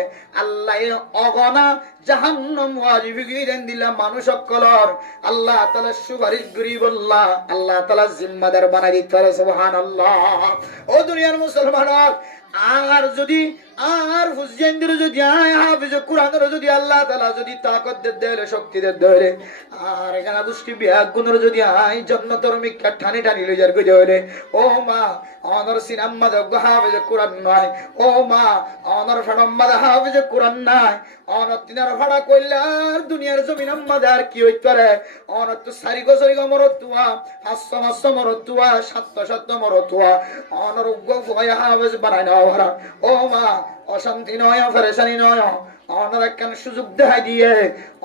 আল্লাহ অগনা জাহান্নাম ওয়াজিব গিরেন দিলা মানুষ সকলর আল্লাহ তাআলা সুপারিশ করি বললা আল্লাহ তাআলা জিম্মাদার বানাই দিতে। সুবহানাল্লাহ। ও দুনিয়ার মুসলমান আর যদি আর হুজেন্দ্র যদি আয় হাফেজ কোরআনের যদি আল্লাহ তাআলা যদি তাকত দেলে শক্তি দেলে আর এখানে দুষ্টি বিয়াগ গুণের যদি আয় জান্নাতের মিক্কা ঠানি ঠানি লই যার কই হইলে ও মা অনর সিনাম্মা দগ হাফেজ কোরআন নয়, ও মা অনর ফাড়ম্মা হাফেজ কোরআন নাই, অনর তিনার ফাড়া কইলার দুনিয়ার জমিন আম্মাদে আর কি হইত পারে অনর তো সারি গসরি মরতুয়া 500 মরতুয়া 700 মরতুয়া অনর উগ্গ ফুয়া হাফেজ বানাই না ভরা। ও মা অশান্তি নয় ফেরেশানি নয় অনার একখান সুযোগ দেখাই দিয়ে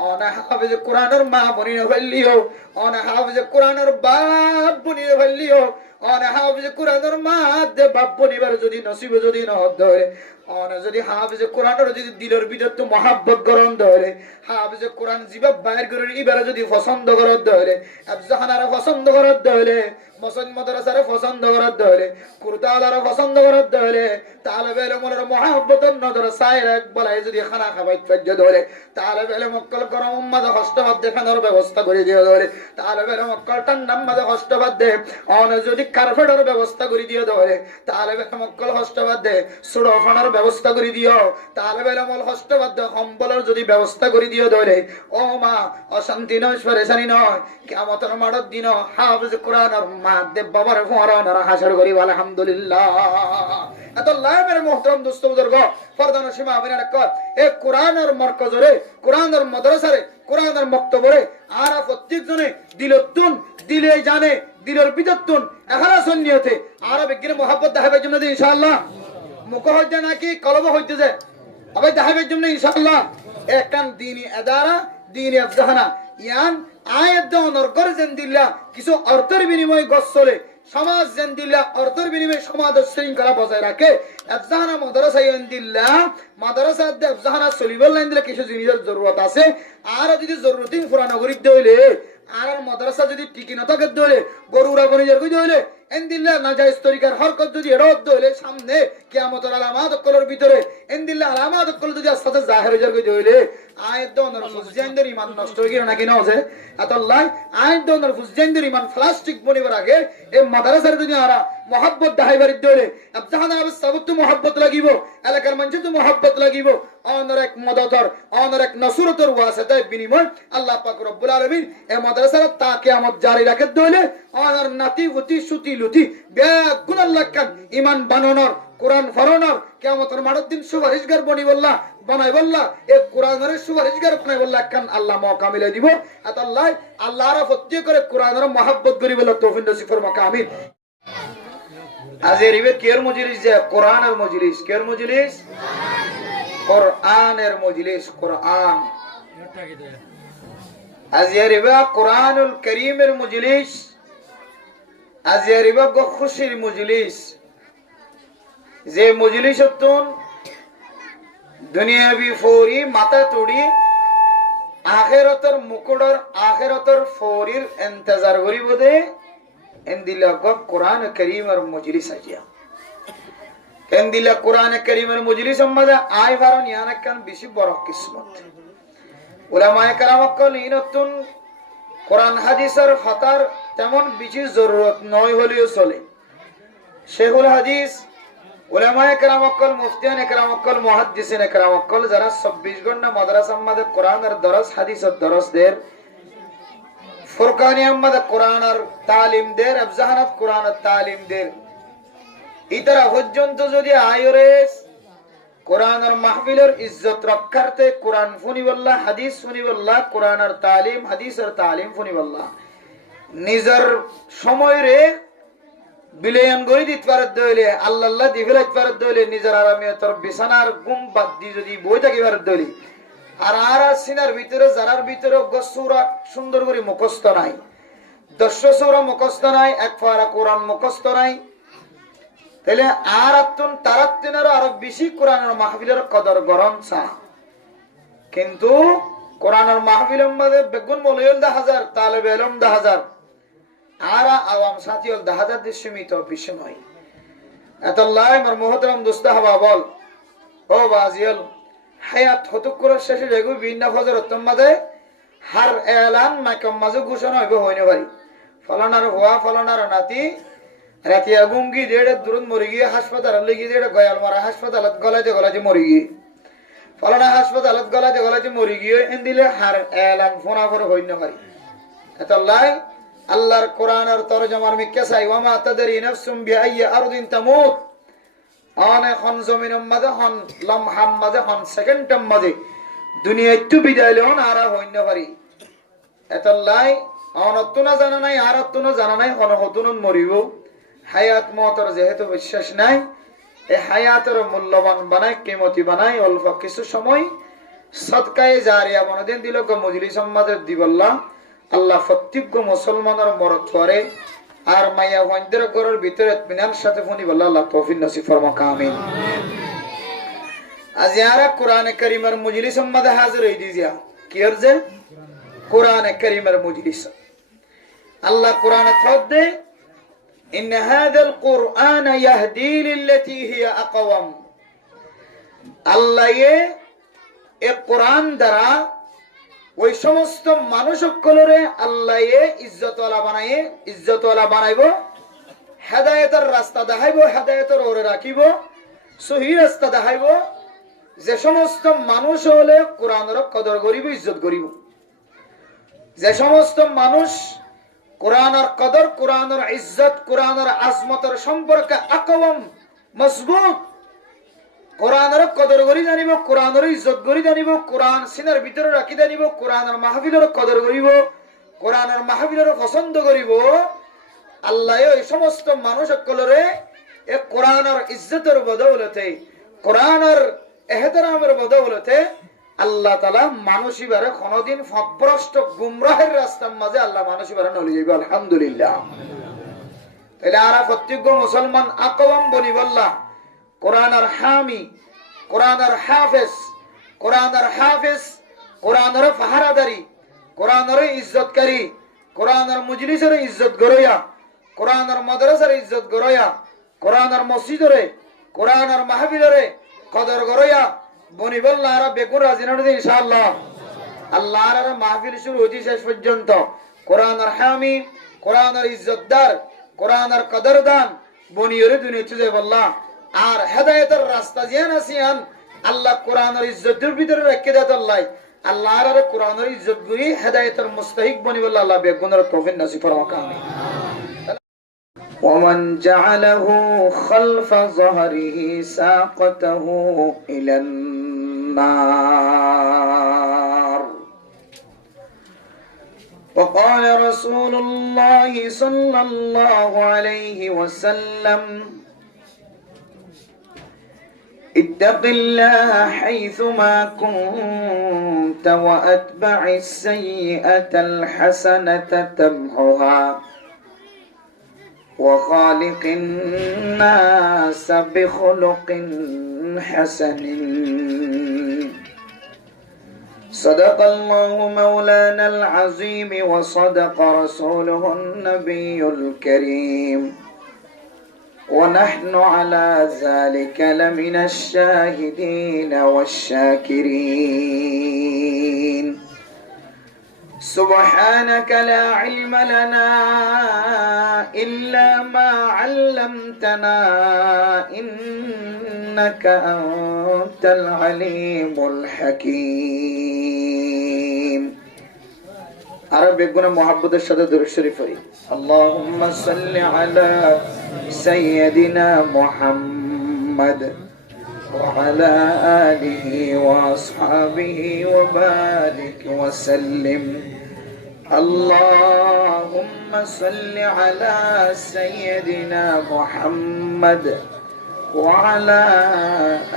অনা হাফেজ কোরআনের মা বনিয়ে ফেললিও, অনা হাফেজ কোরআনের বাপ বনিয়ে ফেললিও, অনা হাফেজ কোরআনের মা দে বাপ বনিবার যদি নসিব যদি ন ধরে অনা যদি হাফেজ কোরআনের যদি দিলের ভিতর তো মহাব্বত গ্রহণ ধরে হাফেজ কোরআন জিবা বাইর করে এবারে যদি পছন্দ করার ধরে আফজাহানারা পছন্দ করার ধরে মসজিদ মাদ্রাসারে পছন্দ করার ধরে কুরতালারে পছন্দ করার ধরে তালেবে ইলমের মহাব্বতের নজর সাইর এক বলাই যদি খানা খাবাই ফজ্জ ধরে তালেবে ইলম মক্কল গরম উম্মাদ হস্তবাদ দেখানোর ব্যবস্থা করে দিয়ে ধরে তালেবে ইলম মক্কল ঠান্ডা উম্মাদ হস্তবাদ দে অন যদি কার্পেটের ব্যবস্থা করে দিয়ে ধরে তালেবে ইলম মক্কল হস্তবাদ দে সুড়ফানার ব্যবস্থা করে দিও তালেবে ইলম হস্তবাদ দে কম্বলের যদি ব্যবস্থা করে দিয়ে ধরে ও মা অশান্তি নয় পরেশানি নয় কিয়ামতের মাঠের দিন হাফেজ কোরআনের মা দে বাবার ফরানার হাসর করি আলহামদুলিল্লাহ। এত লাইমের মুহতারাম দোস্ত বুজুর্গ ফরদান সীমা বিনা কর এ কোরআনের মারকজরে কোরআনের মাদ্রাসারে কোরআনের মক্তবরে আর প্রত্যেক জনে দিলতুন দিলে জানে দিলের বিদতুন ইখলাস নিয়তে আর বিজ্ঞান মোহাব্বত দেখাবার জন্য ইনশাআল্লাহ মুখ হইতে নাকি কলব হইতে যায় আবার দেখাবার জন্য ইনশাআল্লাহ একখান দ্বীনি আদারা দ্বীনি আফজাহানা ইয়ান আয়াত দনর গরজেন দিল্লা কিছু অর্থের বিনিময়ে গছ চলে সমাজ যেন দিল্লা অর্থের বিনিময়ে সমাজ শৃঙ্খলা বজায় রাখে আফজাহানা মাদ্রাসা ইয়ান দিল্লা মাদ্রাসা দে আফজাহানা চলিবল লাইন দিলে কিছু জিনিসের জরুরত আছে আর যদি জরুরতিন পুরানো গরিব দইলে আর মাদ্রাসা যদি টিকি না থাকে দইলে গরুরা গনিজের কই দইলে এন্দিল্লা নাজায়েজ তরিকার হরকত যদি এরদ দইলে সামনে কিয়ামতের আলামাত কলর ভিতরে এন্দিল্লা আলামাত কল যদি আস্তে জাহির হয়ে কই দইলে আয়াত দনর ফুজজানদের ঈমান নষ্ট হয়ে গেল নাকি না আছে আল্লাহ আয়াত দনর ফুজজানদের ঈমান প্লাস্টিক বনিবার আগে এই মাদ্রাসার যদি আরা মোহাব্বত দেখাইবার দইলে আফজাহানা আবু সাবত মোহাব্বত লাগিব এলাকার মানুষ তো মোহাব্বত লাগিব অনর এক মদতর অনর এক নসরতর ওয়াসিতা বিনিময় আল্লাহ পাক রব্বুল আলামিন এই মাদ্রাসার তা কিয়ামত জারি রাখে দইলে অনর নাতি গতি সুতি লুতি বেগুন আল্লাহ কান ঈমান বানানোর কোরআন ফরনার কিয়ামতের মাঠের দিন সুপারিশগার বনি বললা বানাই বললা এই কোরআনের সুপারিশগার বানাই বললা কান আল্লাহ মওকা মিলে দিব আল্লাহ আল্লাহর প্রত্যেক করে কোরআনের মহব্বত করি বলে তৌফিক নসিব ফরমাক আমিন। আজের ইবে কের মজলিস যে কোরআনের মজলিস কের মজলিস কোরআনের মজলিস কোরআন আজের ইবে কোরআনুল কারীমের মজলিস আজের ইবে খুশির মজলিস যে মজলিসতুন দুনিয়াবি ফৌরি মাথা তুড়ি আখেরাতের মুকুটর আখেরাতের ফৌরির ইন্তজার করিব দে এন্দিলা কোরআন কারীমের মজলিস আজিয়া এন্দিলা কোরআন কারীমের মজলিস সম্বন্ধে আই ভারন ইয়ানাকান বেশি বড় কিসমত উলামায়ে কেরাম কল ইনতুন কোরআন হাদিসের ফাতার তেমন বেশি জরুরত নয় হলেও চলে শেখুল হাদিস উলামায়ে কেরাম কল মুফতিয়ানে কেরাম কল মুহাদ্দিসিনে কেরাম কল যারা 24 ঘন্টা মাদ্রাসার মধ্যে কোরআনের দরস হাদিসের দরস দের ফুরকানিয়ার মধ্যে কোরআনের তালিম দের আফজাহানাত কোরআনের তালিম দের ইতারা পর্যন্ত যদি আয়রে কোরআনের মাহফিলের ইজ্জত রক্ষার্থে কোরআন ফুনিবল্লাহ হাদিস ফুনিবল্লাহ কোরআনের তালিম হাদিসের তালিম ফুনিবল্লাহ নিজের সময়রে বিলেয়ন গরি দিতে পারে দইলে আল্লাহ দিবিলাইত পারে দইলে নিজের আরামিয়তর বিছানার ঘুম বাদ দি যদি বই থাকি পারে দইলে আর সিনার ভিতরে জারার ভিতরে গসুরা সুন্দর করে মুখস্থ নাই 10 সূরা মুখস্থ নাই এক পারা কোরআন মুখস্থ নাই তাহলে আর আত্তুন তারাত্তিনের আরো বেশি কোরআনের মাহফিলের কদর গরম চা কিন্তু কোরআনের মাহফিলের মধ্যে বেগুন মলয়ল 10,000 তালেবে ইলম 10,000 আর আওয়াম সাথীল 10,000 দিয়ে সীমিত বেশি নয় এতাল্লাহ আমার মুহতারাম দোস্ত হাবা বল ও বাজিয়াল হায়াত হতুকুর শেষে রেগু বিন্না ফজরত মধ্যে হার এলান মাকম মাঝে ঘোষণা হইবে হইনে পারি ফলানার হওয়া ফলানার নাতি রাতে আগুঙ্গি দেড়ে দূরত মরে গিয়ে হাসপাতাল লেগে দেড়ে গয়াল মারা হাসপাতালত গলাতে মরে গিয়ে ফলানা হাসপাতালত গলাতে মরে গিয়ে এন্দিলে হার এলান ফোনা করে হইনে পারি এতাল্লাহ আল্লাহর কোরআনের তরজমার মিক্কা চাই ওয়ামা তাদরি নাফসুম বিআইয়ি আরদিন তামুত অনেক হন জমিনের মাঝে হন লমহার মাঝে হন সেকেন্ডের মাঝে দুনিয়া একটু বিদায় লন আর হইন্য পারি এতাল্লাই অনত্তুনা জানা নাই আর অত্তুনা জানা নাই অনহতুন মরিব হায়াত মতর যেহেতু বিশ্বাস নাই এই হায়াতের মূল্যবান বানাই কিমতি বানাই অল্প কিছু সময় সদকায়ে জারিয়া বনদিন দিল মজলিস সম্মাদের দিবল্লাহ আল্লাহ প্রত্যেক মুসলমানের মরত করে আর মাইয়া ওয়ান্দের ঘরের ভিতরে মিনার সাথে ফোনি বললা আল্লাহ তৌফিক নসিব ফরমাক আমিন আজ ইয়ারা কোরআন কারীমের মজলিস মধ্যে হাজির হই দিজিয়া কি হরজে কোরআন কারীমের মজলিস আল্লাহ কোরআন ফদে ইন হাযাল কুরআন ইয়াহদি লিল্লাতী হিয়া আকওয়াম আল্লাহ এ কোরআন দ্বারা ওই সমস্ত মানুষ সকলরে আল্লাহ ইজ্জতওয়ালা বানাইব হেদায়েতের রাস্তা দেখাইব হেদায়েতের ওরে রাখিব সহি রাস্তা দেখাইব যে সমস্ত মানুষ হলে কোরআনের কদর করিব ইজ্জত করিব যে সমস্ত মানুষ কোরআনের কদর কোরআনের ইজ্জত কোরআনের আজমতের সম্পর্কে আকওয়াম মজবুত কোরআনের কদর করি জানিব কোরআনের ইজ্জত করি জানিব কোরআন সিনার ভিতরে রাখি জানিব কোরআনের মাহফিলের কদর করিব কোরআনের মাহফিলের পছন্দ করিব আল্লাহ এই সমস্ত মানুষ সকলরে এই কোরআনের ইজ্জতের বদৌলতে কোরআনের এহতরামের বদৌলতে আল্লাহ তাআলা মানুষিবারে কোনদিন ফভ্রষ্ট গুমরাহের রাস্তার মাঝে আল্লাহ মানুষিবারে নলি যাইবে আলহামদুলিল্লাহ তাহলে আর প্রত্যেক মুসলমান আকওয়াম বনি বল্লাহ কোরআনের হামি কোরআনের হাফেজ কোরআনের ফাহারাদারি কোরআনের ইজ্জতকারী কোরআনের মজলিসের ইজ্জত গরয়া কোরআনের মাদ্রাসার ইজ্জত গরয়া কোরআনের মসজিদরে কোরআনের মাহফিলরে কদর গরয়া বনিবল্লাহ আর বেকুর রাজিনাতে ইনশাআল্লাহ আল্লাহর আর মাহফিল শুরু হইতে শেষ পর্যন্ত কোরআনের হামি কোরআনের ইজ্জতদার কোরআনের কদরদান বনিয়রে দুনিয়াতে যাই বল্লাহ আর হেদায়েতের রাস্তা জিয়ান আসিয়ান আল্লাহ কোরআনের ইজ্জতের ভিতরে রেখে দেয় আল্লাহর আর কোরআনের ইজ্জত গুরি হেদায়েতের মুস্তাহিক বনিবল্লাহ আল্লাহ বেগুনের তৌফিক নসিব ফরমাক আমিন ومن جعله خلف ظهره ساقته إلى النار وقال رسول الله صلى الله عليه وسلم اتق الله حيثما كنت وأتبع السيئة الحسنة تمحها وخالق الناس بخلق حسن. صدق الله مولانا العظيم وصدق رسوله النبي الكريم ونحن على ذلك لمن الشاهدين والشاكرين. سبحانك لا علم لنا إلا ما علمتنا إنك أنت العليم الحكيم. عرب يقولون محبة الشدد الشريفي. اللهم صل على سيدنا محمد وعلى آله وأصحابه وبارك وسلم. اللهم صل على سيدنا محمد وعلى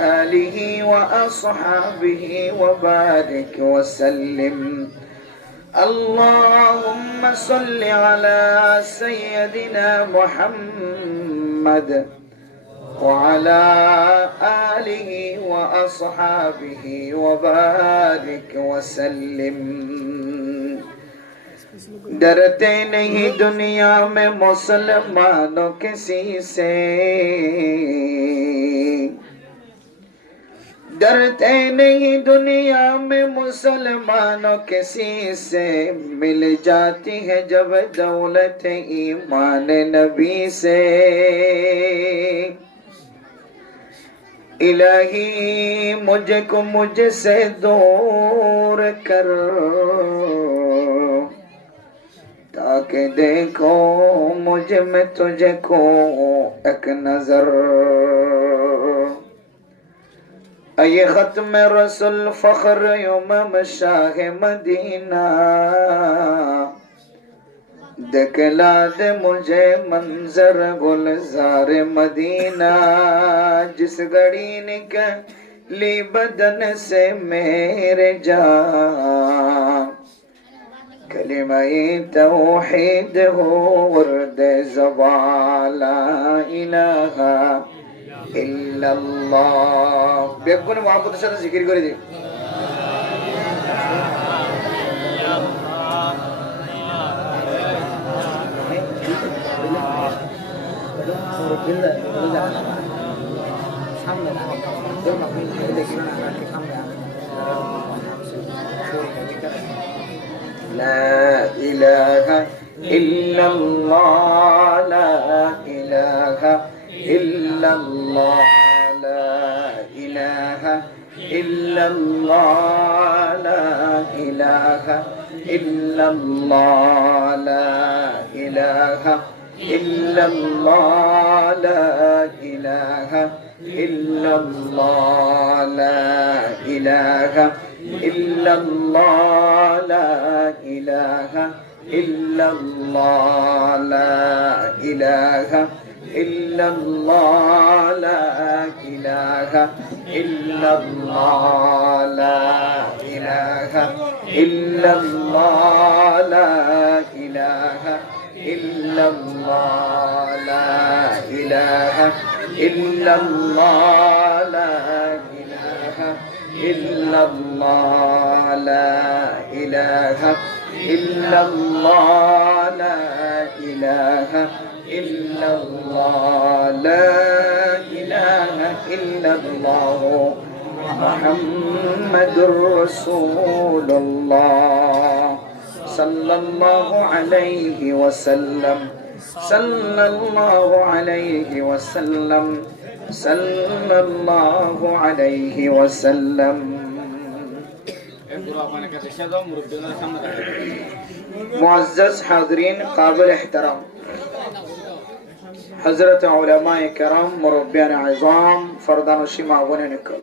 آله وأصحابه وبارك وسلم. اللهم صل على سيدنا محمد وعلى آله وأصحابه وبارك وسلم. डरते नहीं दुनिया में मुसलमानों किसी से, डरते नहीं दुनिया में मुसलमानों किसी से, मिल जाती है जब दौलत ईमान नबी से। इलाही मुझको मुझसे दूर कर, ताकि देखो मुझ में तुझको एक नजर। ये खत्म रसूल फख्र इमाम शाह मदीना, दिखला दे मुझे मंजर गुलजार मदीना। जिस घड़ी निकली बदन से मेरे जान, कलिमा-ए तौहीद हो वर्द ज़बान ला इलाहा इल्लल्लाह। बेगुन मोहब्बतेर साथे जिकिर करे दे। لا إله إلا الله لا إله إلا الله لا إله إلا الله لا إله إلا الله لا إله إلا الله لا إله إلا الله لا إله إلا الله لا إله إلا الله لا إله إلا الله لا إله إلا الله لا إله إلا الله لا إله إلا الله لا إله إلا الله لا إله إلا الله لا إله إلا الله لا إله إلا الله لا إله إلا الله محمد رسول الله صلى الله عليه وسلم صلى الله عليه وسلم صلى الله عليه وسلم. मुअज़्ज़ज़ हाज़रीन काबिल एहतराम हज़रत उलमाए किराम मुरब्बियान आज़ाम फरदानशी मावून निकल